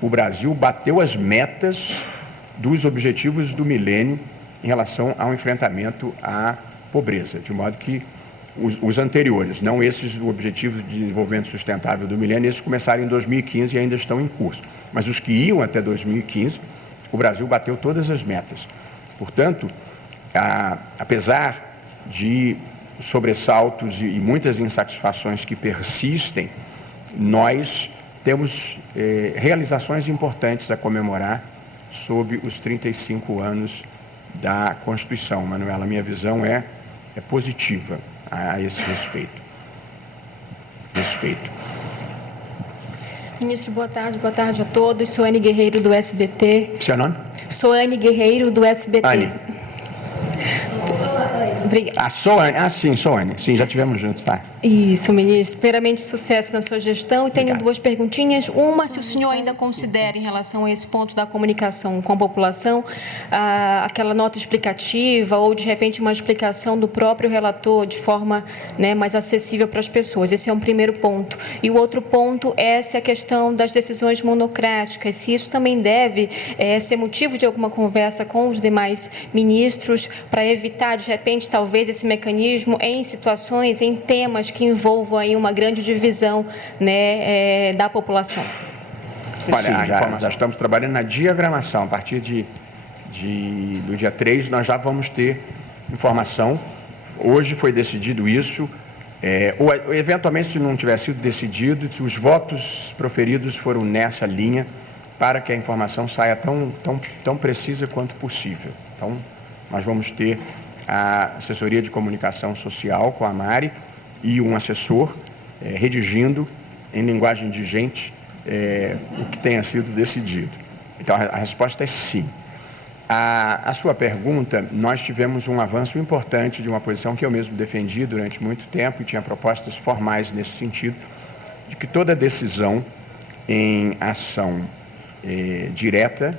o Brasil bateu as metas dos objetivos do milênio em relação ao enfrentamento à pobreza, de modo que os anteriores, não esses do Objetivo de Desenvolvimento Sustentável do milênio, esses começaram em 2015 e ainda estão em curso, mas os que iam até 2015, o Brasil bateu todas as metas. Portanto, apesar de sobressaltos e muitas insatisfações que persistem, nós temos realizações importantes a comemorar sob os 35 anos da Constituição. Manuela, minha visão é positiva a esse respeito. Ministro, boa tarde a todos. Soane Guerreiro, do SBT. Seu nome? Soane Guerreiro, do SBT. Anne. Obrigada. Soane. Sim, já tivemos juntos, tá? Isso, ministro. Primeiramente, sucesso na sua gestão. E tenho duas perguntinhas. Uma, se o senhor ainda considera, em relação a esse ponto da comunicação com a população, aquela nota explicativa ou, de repente, uma explicação do próprio relator de forma, né, mais acessível para as pessoas. Esse é um primeiro ponto. E o outro ponto é se a questão das decisões monocráticas, se isso também deve ser motivo de alguma conversa com os demais ministros para evitar, de repente, talvez esse mecanismo em situações, em temas que envolvam aí uma grande divisão, né, da população. Olha, já estamos trabalhando na diagramação. A partir do dia 3, nós já vamos ter informação. Hoje foi decidido isso. Ou, eventualmente, se não tiver sido decidido, se os votos proferidos foram nessa linha, para que a informação saia tão precisa quanto possível. Então, nós vamos ter a assessoria de comunicação social com a Mari e um assessor redigindo em linguagem de gente o que tenha sido decidido. Então, a resposta é sim. A sua pergunta, nós tivemos um avanço importante de uma posição que eu mesmo defendi durante muito tempo e tinha propostas formais nesse sentido, de que toda decisão em ação direta,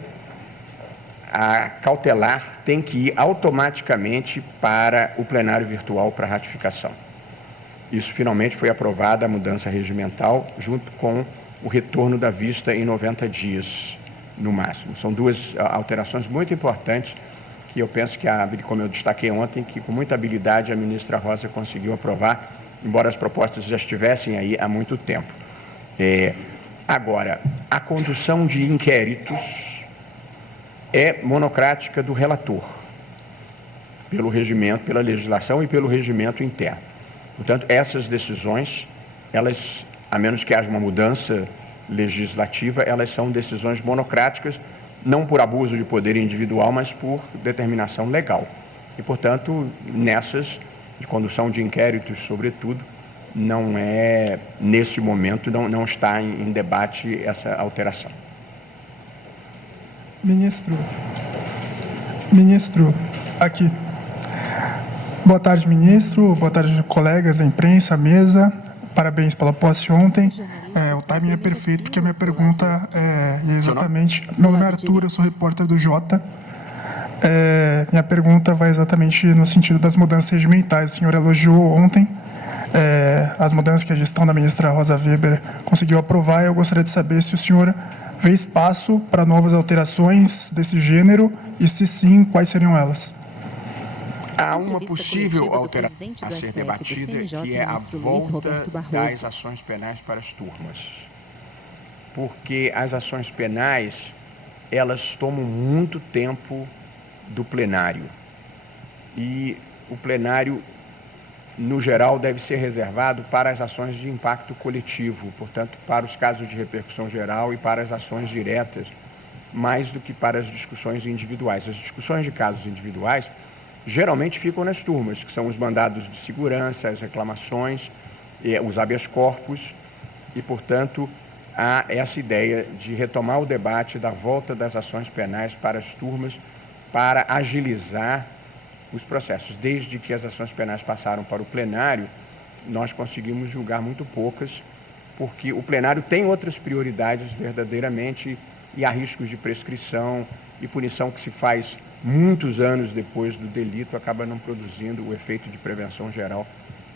a cautelar tem que ir automaticamente para o plenário virtual para ratificação. Isso finalmente foi aprovada, a mudança regimental, junto com o retorno da vista em 90 dias, no máximo. São duas alterações muito importantes que eu penso que, como eu destaquei ontem, que com muita habilidade a ministra Rosa conseguiu aprovar, embora as propostas já estivessem aí há muito tempo. Agora, a condução de inquéritos é monocrática do relator, pelo regimento, pela legislação e pelo regimento interno. Portanto, essas decisões, elas, a menos que haja uma mudança legislativa, elas são decisões monocráticas, não por abuso de poder individual, mas por determinação legal. E, portanto, nessas de condução de inquéritos, sobretudo, não é, nesse momento, não está em debate essa alteração. Ministro, aqui. Boa tarde, ministro. Boa tarde, colegas da imprensa, mesa. Parabéns pela posse ontem. O timing é perfeito, porque a minha pergunta é exatamente... Meu nome é Arthur, eu sou repórter do Jota. Minha pergunta vai exatamente no sentido das mudanças regimentais. O senhor elogiou ontem as mudanças que a gestão da ministra Rosa Weber conseguiu aprovar. Eu gostaria de saber se o senhor vê espaço para novas alterações desse gênero e, se sim, quais seriam elas? Há uma possível alteração a ser debatida, que é a volta das ações penais para as turmas. Porque as ações penais, elas tomam muito tempo do plenário. E o plenário, no geral, deve ser reservado para as ações de impacto coletivo, portanto, para os casos de repercussão geral e para as ações diretas, mais do que para as discussões individuais. As discussões de casos individuais geralmente ficam nas turmas, que são os mandados de segurança, as reclamações, os habeas corpus, e, portanto, há essa ideia de retomar o debate da volta das ações penais para as turmas, para agilizar os processos. Desde que as ações penais passaram para o plenário, nós conseguimos julgar muito poucas, porque o plenário tem outras prioridades verdadeiramente, e há riscos de prescrição e punição que se faz muitos anos depois do delito, acaba não produzindo o efeito de prevenção geral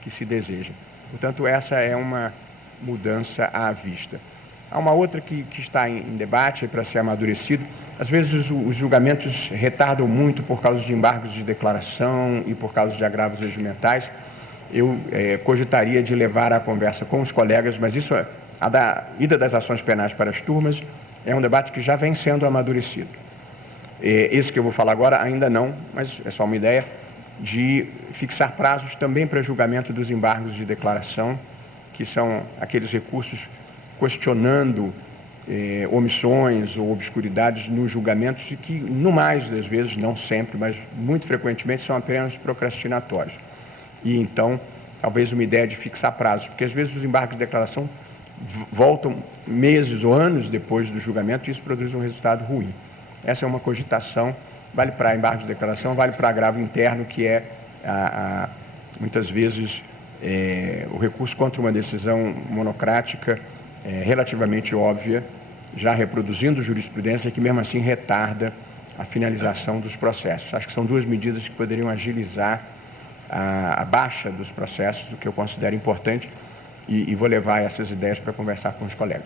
que se deseja. Portanto, essa é uma mudança à vista. Há uma outra que está em debate para ser amadurecido. Às vezes os julgamentos retardam muito por causa de embargos de declaração e por causa de agravos regimentais. Eu cogitaria de levar a conversa com os colegas, mas isso, a da ida das ações penais para as turmas, é um debate que já vem sendo amadurecido. Esse que eu vou falar agora ainda não, mas é só uma ideia, de fixar prazos também para julgamento dos embargos de declaração, que são aqueles recursos questionando omissões ou obscuridades nos julgamentos e que, no mais das vezes, não sempre, mas muito frequentemente, são apenas procrastinatórios. E, então, talvez uma ideia de fixar prazos, porque às vezes os embargos de declaração voltam meses ou anos depois do julgamento e isso produz um resultado ruim. Essa é uma cogitação, vale para embargo de declaração, vale para agravo interno, que é muitas vezes, o recurso contra uma decisão monocrática relativamente óbvia, já reproduzindo jurisprudência que mesmo assim retarda a finalização dos processos. Acho que são duas medidas que poderiam agilizar a baixa dos processos, o que eu considero importante, e vou levar essas ideias para conversar com os colegas.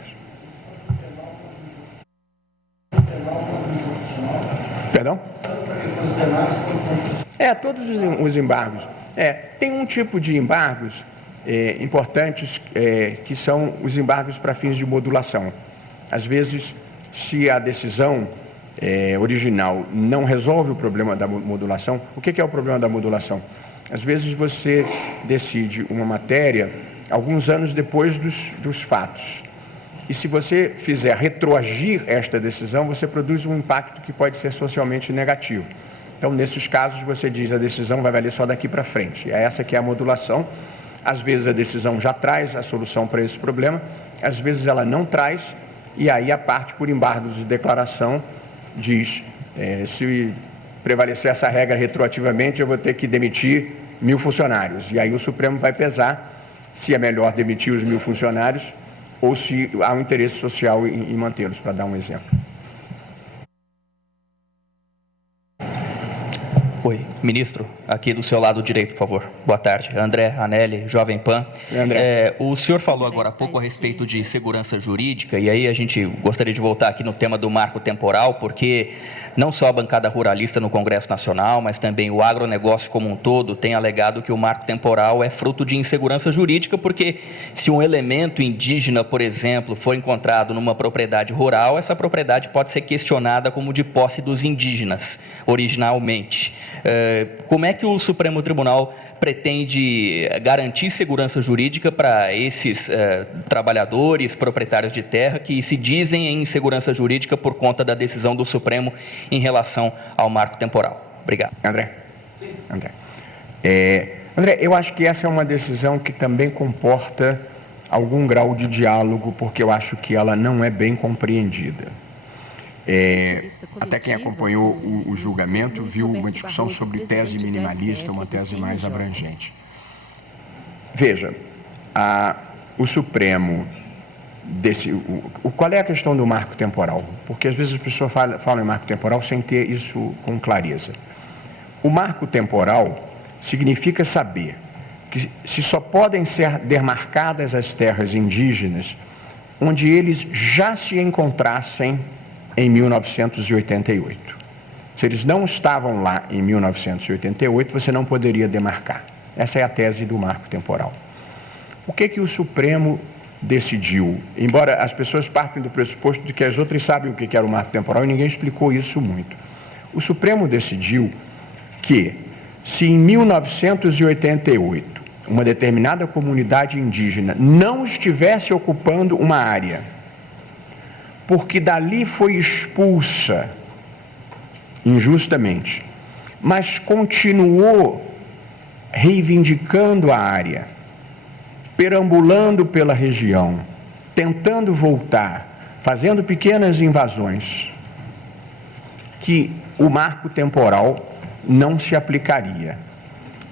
Perdão? Todos os embargos. Tem um tipo de embargos importantes que são os embargos para fins de modulação. Às vezes, se a decisão original não resolve o problema da modulação, o que é o problema da modulação? Às vezes você decide uma matéria alguns anos depois dos fatos. E se você fizer retroagir esta decisão, você produz um impacto que pode ser socialmente negativo. Então, nesses casos, você diz a decisão vai valer só daqui para frente. É essa que é a modulação. Às vezes a decisão já traz a solução para esse problema, às vezes ela não traz, e aí a parte por embargos de declaração diz, se prevalecer essa regra retroativamente, eu vou ter que demitir 1.000 funcionários. E aí o Supremo vai pesar se é melhor demitir os 1.000 funcionários ou se há um interesse social em mantê-los, para dar um exemplo. Oi, ministro, aqui do seu lado direito, por favor. Boa tarde. André Anelli, Jovem Pan. O senhor falou agora há pouco a respeito de segurança jurídica, e aí a gente gostaria de voltar aqui no tema do marco temporal, porque não só a bancada ruralista no Congresso Nacional, mas também o agronegócio como um todo tem alegado que o marco temporal é fruto de insegurança jurídica, porque se um elemento indígena, por exemplo, for encontrado numa propriedade rural, essa propriedade pode ser questionada como de posse dos indígenas, originalmente. Como é que o Supremo Tribunal pretende garantir segurança jurídica para esses trabalhadores, proprietários de terra que se dizem em insegurança jurídica por conta da decisão do Supremo em relação ao marco temporal? Obrigado. André, eu acho que essa é uma decisão que também comporta algum grau de diálogo, porque eu acho que ela não é bem compreendida. Até quem acompanhou o julgamento viu uma discussão sobre tese minimalista, uma tese mais abrangente. Veja, o Supremo, qual é a questão do marco temporal? Porque às vezes as pessoas falam em marco temporal sem ter isso com clareza. O marco temporal significa saber que se só podem ser demarcadas as terras indígenas onde eles já se encontrassem em 1988. Se eles não estavam lá em 1988, você não poderia demarcar. Essa é a tese do marco temporal. O que o Supremo decidiu? Embora as pessoas partem do pressuposto de que as outras sabem o que era o marco temporal e ninguém explicou isso muito. O Supremo decidiu que, se em 1988 uma determinada comunidade indígena não estivesse ocupando uma área porque dali foi expulsa injustamente, mas continuou reivindicando a área, perambulando pela região, tentando voltar, fazendo pequenas invasões, que o marco temporal não se aplicaria.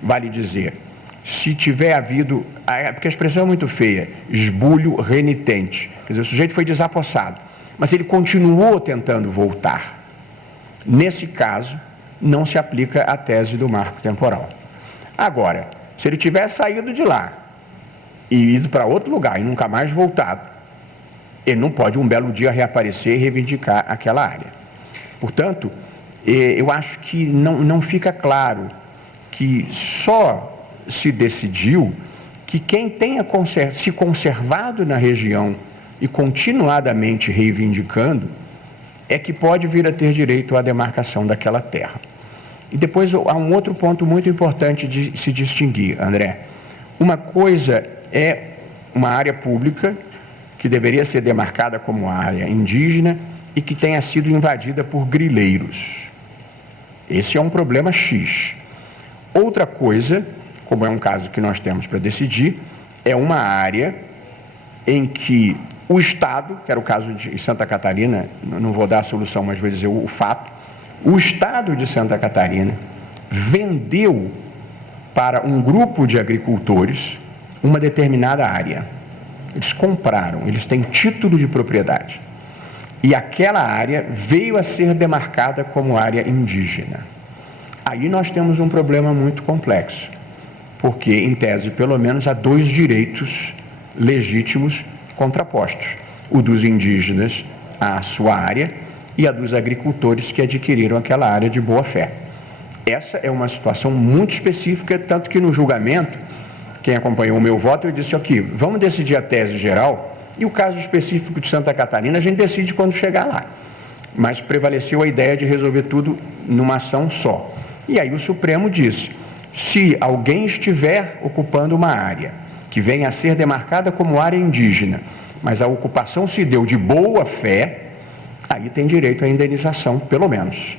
Vale dizer, se tiver havido, porque a expressão é muito feia, esbulho renitente, quer dizer, o sujeito foi desapossado, mas ele continuou tentando voltar. Nesse caso, não se aplica a tese do marco temporal. Agora, se ele tivesse saído de lá e ido para outro lugar e nunca mais voltado, ele não pode um belo dia reaparecer e reivindicar aquela área. Portanto, eu acho que não fica claro que só se decidiu que quem tenha se conservado na região e continuadamente reivindicando, é que pode vir a ter direito à demarcação daquela terra. E depois há um outro ponto muito importante de se distinguir, André. Uma coisa é uma área pública, que deveria ser demarcada como área indígena e que tenha sido invadida por grileiros. Esse é um problema X. Outra coisa, como é um caso que nós temos para decidir, é uma área em que o Estado, que era o caso de Santa Catarina, não vou dar a solução, mas vou dizer o fato, o Estado de Santa Catarina vendeu para um grupo de agricultores uma determinada área. Eles compraram, eles têm título de propriedade. E aquela área veio a ser demarcada como área indígena. Aí nós temos um problema muito complexo, porque, em tese, pelo menos há dois direitos legítimos contrapostos: o dos indígenas à sua área e a dos agricultores que adquiriram aquela área de boa fé. Essa é uma situação muito específica, tanto que no julgamento, quem acompanhou o meu voto, eu disse aqui, vamos decidir a tese geral e o caso específico de Santa Catarina a gente decide quando chegar lá. Mas prevaleceu a ideia de resolver tudo numa ação só. E aí o Supremo disse, se alguém estiver ocupando uma área que venha a ser demarcada como área indígena, mas a ocupação se deu de boa fé, aí tem direito à indenização, pelo menos,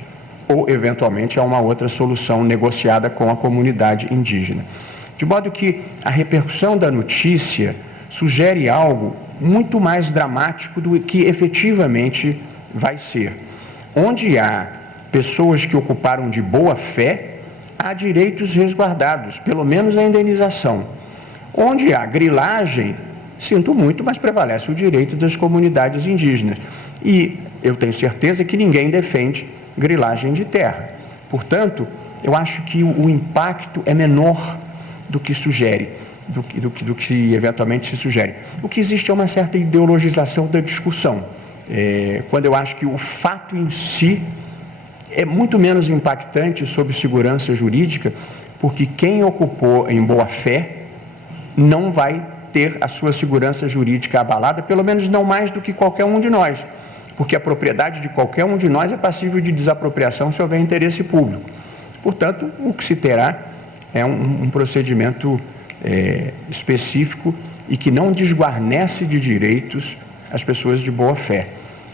ou eventualmente a uma outra solução negociada com a comunidade indígena. De modo que a repercussão da notícia sugere algo muito mais dramático do que efetivamente vai ser. Onde há pessoas que ocuparam de boa fé, há direitos resguardados, pelo menos a indenização. Onde há grilagem, sinto muito, mas prevalece o direito das comunidades indígenas. E eu tenho certeza que ninguém defende grilagem de terra. Portanto, eu acho que o impacto é menor do que sugere, do que eventualmente se sugere. O que existe é uma certa ideologização da discussão, quando eu acho que o fato em si é muito menos impactante sobre segurança jurídica, porque quem ocupou em boa fé não vai ter a sua segurança jurídica abalada, pelo menos não mais do que qualquer um de nós, porque a propriedade de qualquer um de nós é passível de desapropriação se houver interesse público. Portanto, o que se terá é um procedimento específico e que não desguarnece de direitos as pessoas de boa fé.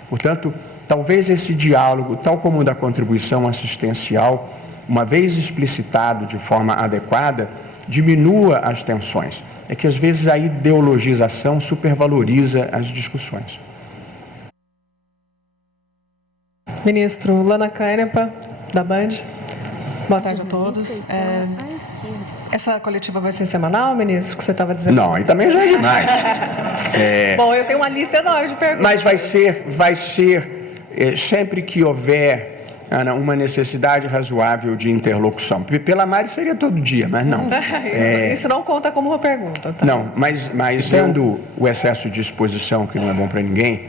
Portanto, talvez esse diálogo, tal como o da contribuição assistencial, uma vez explicitado de forma adequada, diminua as tensões. É que, às vezes, a ideologização supervaloriza as discussões. Ministro Lana Canepa, da Band. Boa tarde a todos. Essa coletiva vai ser semanal, ministro, que você estava dizendo? Não, e também já é demais. Bom, eu tenho uma lista enorme de perguntas. Mas vai ser sempre que houver, Ana, uma necessidade razoável de interlocução. Pela Mari seria todo dia, mas não. Isso não conta como uma pergunta, tá? Não, mas dando o excesso de exposição, que não é bom para ninguém,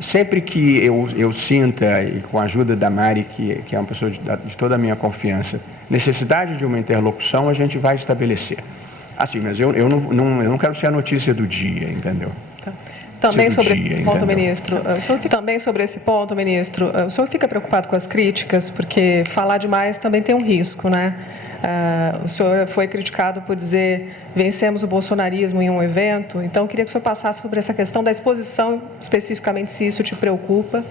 sempre que eu sinta, e com a ajuda da Mari, que é uma pessoa de toda a minha confiança, necessidade de uma interlocução, a gente vai estabelecer. Assim, mas eu não quero ser a notícia do dia, entendeu? Tá. Também sobre esse ponto, ministro. Também sobre esse ponto, ministro, o senhor fica preocupado com as críticas, porque falar demais também tem um risco, né? O senhor foi criticado por dizer vencemos o bolsonarismo em um evento, então eu queria que o senhor passasse sobre essa questão da exposição, especificamente se isso te preocupa.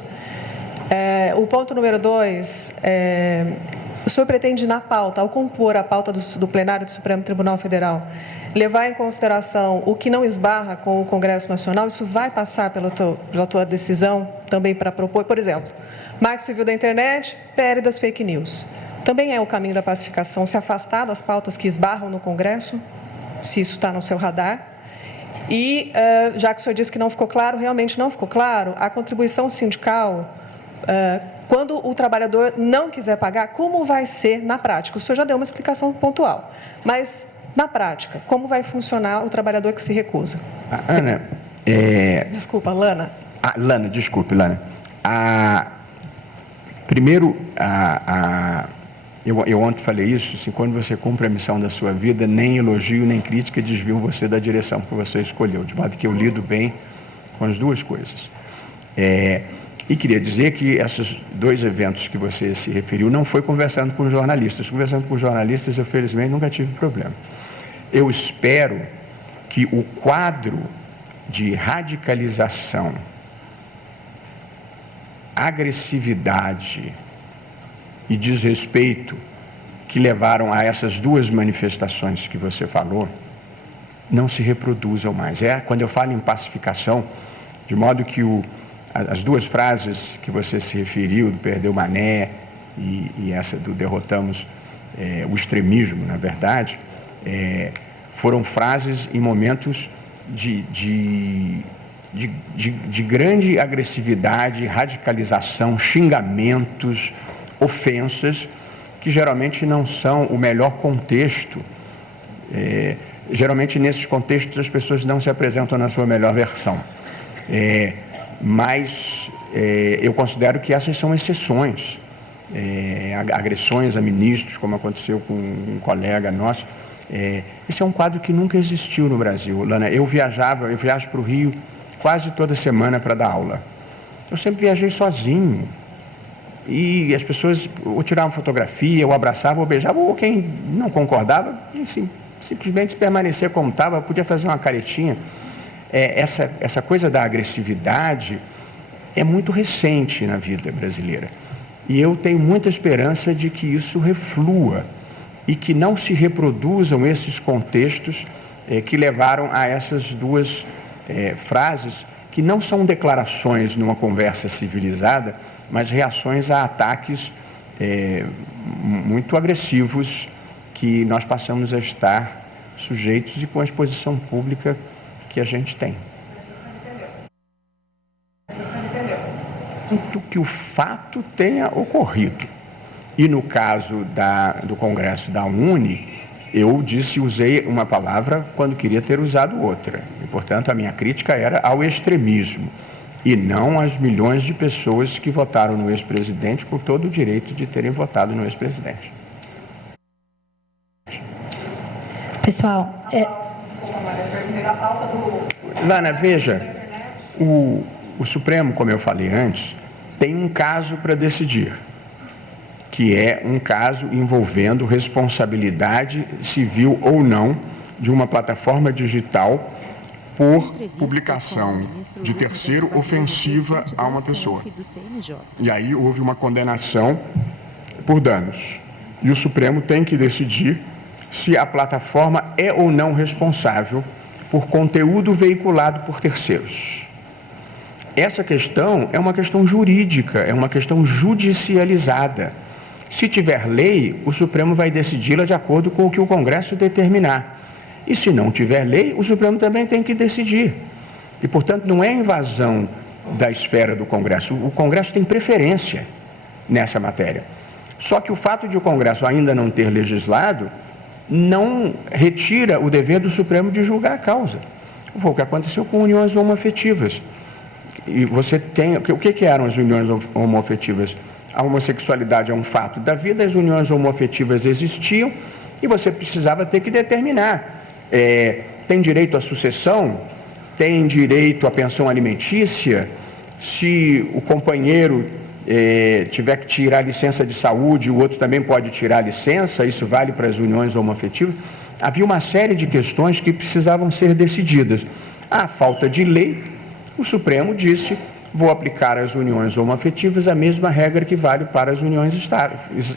O ponto número 2, o senhor pretende na pauta, ao compor a pauta do plenário do Supremo Tribunal Federal, levar em consideração o que não esbarra com o Congresso Nacional? Isso vai passar pela tua decisão também para propor, por exemplo, Marco Civil da Internet, PL das fake news. Também é o caminho da pacificação, se afastar das pautas que esbarram no Congresso, se isso está no seu radar. E, já que o senhor disse que não ficou claro, realmente não ficou claro, a contribuição sindical, quando o trabalhador não quiser pagar, como vai ser na prática? O senhor já deu uma explicação pontual, mas na prática, como vai funcionar o trabalhador que se recusa? Ana... Desculpa, Lana. Lana, desculpe, Lana. Primeiro, eu ontem falei isso, assim, quando você cumpre a missão da sua vida, nem elogio nem crítica desviam você da direção que você escolheu, de modo que eu lido bem com as duas coisas. E queria dizer que esses dois eventos que você se referiu não foi conversando com jornalistas. Conversando com jornalistas, eu felizmente nunca tive problema. Eu espero que o quadro de radicalização, agressividade e desrespeito que levaram a essas duas manifestações que você falou, não se reproduzam mais. Quando eu falo em pacificação, de modo que as duas frases que você se referiu, do perdeu Mané e essa do derrotamos o extremismo, na verdade, foram frases em momentos de grande agressividade, radicalização, xingamentos, ofensas, que geralmente não são o melhor contexto. Geralmente, nesses contextos, as pessoas não se apresentam na sua melhor versão. Mas eu considero que essas são exceções. Agressões a ministros, como aconteceu com um colega nosso. Esse é um quadro que nunca existiu no Brasil. Lana, eu viajo para o Rio quase toda semana para dar aula. Eu sempre viajei sozinho. E as pessoas ou tiravam fotografia, ou abraçavam, ou beijavam, ou quem não concordava, simplesmente permanecer como estava, podia fazer uma caretinha. Essa coisa da agressividade é muito recente na vida brasileira. E eu tenho muita esperança de que isso reflua e que não se reproduzam esses contextos que levaram a essas duas frases, que não são declarações numa conversa civilizada, mas reações a ataques muito agressivos que nós passamos a estar sujeitos e com a exposição pública que a gente tem. Tanto que o fato tenha ocorrido. E no caso do Congresso da UNE, eu usei uma palavra quando queria ter usado outra. E, portanto, a minha crítica era ao extremismo e não às milhões de pessoas que votaram no ex-presidente com todo o direito de terem votado no ex-presidente. Pessoal, Lana, veja, o Supremo, como eu falei antes, tem um caso para decidir, que é um caso envolvendo responsabilidade civil ou não de uma plataforma digital por publicação de terceiro ofensiva a uma pessoa. E aí houve uma condenação por danos. E o Supremo tem que decidir se a plataforma é ou não responsável por conteúdo veiculado por terceiros. Essa questão é uma questão jurídica, é uma questão judicializada. Se tiver lei, o Supremo vai decidi-la de acordo com o que o Congresso determinar. E se não tiver lei, o Supremo também tem que decidir. E, portanto, não é invasão da esfera do Congresso. O Congresso tem preferência nessa matéria. Só que o fato de o Congresso ainda não ter legislado não retira o dever do Supremo de julgar a causa. Foi o que aconteceu com uniões homoafetivas. E você tem... O que eram as uniões homoafetivas? A homossexualidade é um fato da vida, as uniões homoafetivas existiam e você precisava ter que determinar. Tem direito à sucessão? Tem direito à pensão alimentícia? Se o companheiro tiver que tirar licença de saúde, o outro também pode tirar licença, isso vale para as uniões homoafetivas. Havia uma série de questões que precisavam ser decididas. À falta de lei, o Supremo disse: vou aplicar às uniões homoafetivas a mesma regra que vale para as uniões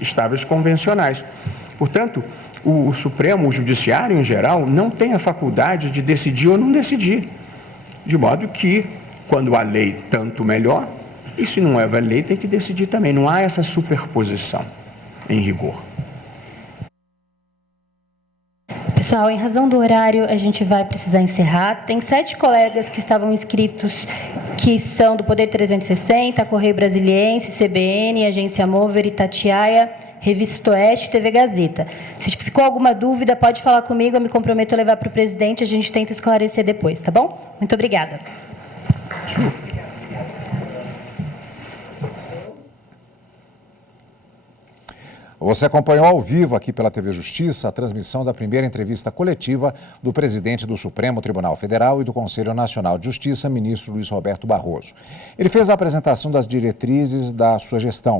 estáveis convencionais. Portanto, o Supremo, o Judiciário em geral, não tem a faculdade de decidir ou não decidir. De modo que, quando há lei, tanto melhor, e se não houver lei, tem que decidir também. Não há essa superposição, em rigor. Pessoal, em razão do horário, a gente vai precisar encerrar. Tem 7 colegas que estavam inscritos, que são do Poder 360, Correio Brasiliense, CBN, Agência Mover, Itatiaia, Revista Oeste, TV Gazeta. Se ficou alguma dúvida, pode falar comigo, eu me comprometo a levar para o presidente, a gente tenta esclarecer depois, tá bom? Muito obrigada. Você acompanhou ao vivo aqui pela TV Justiça a transmissão da primeira entrevista coletiva do presidente do Supremo Tribunal Federal e do Conselho Nacional de Justiça, ministro Luiz Roberto Barroso. Ele fez a apresentação das diretrizes da sua gestão.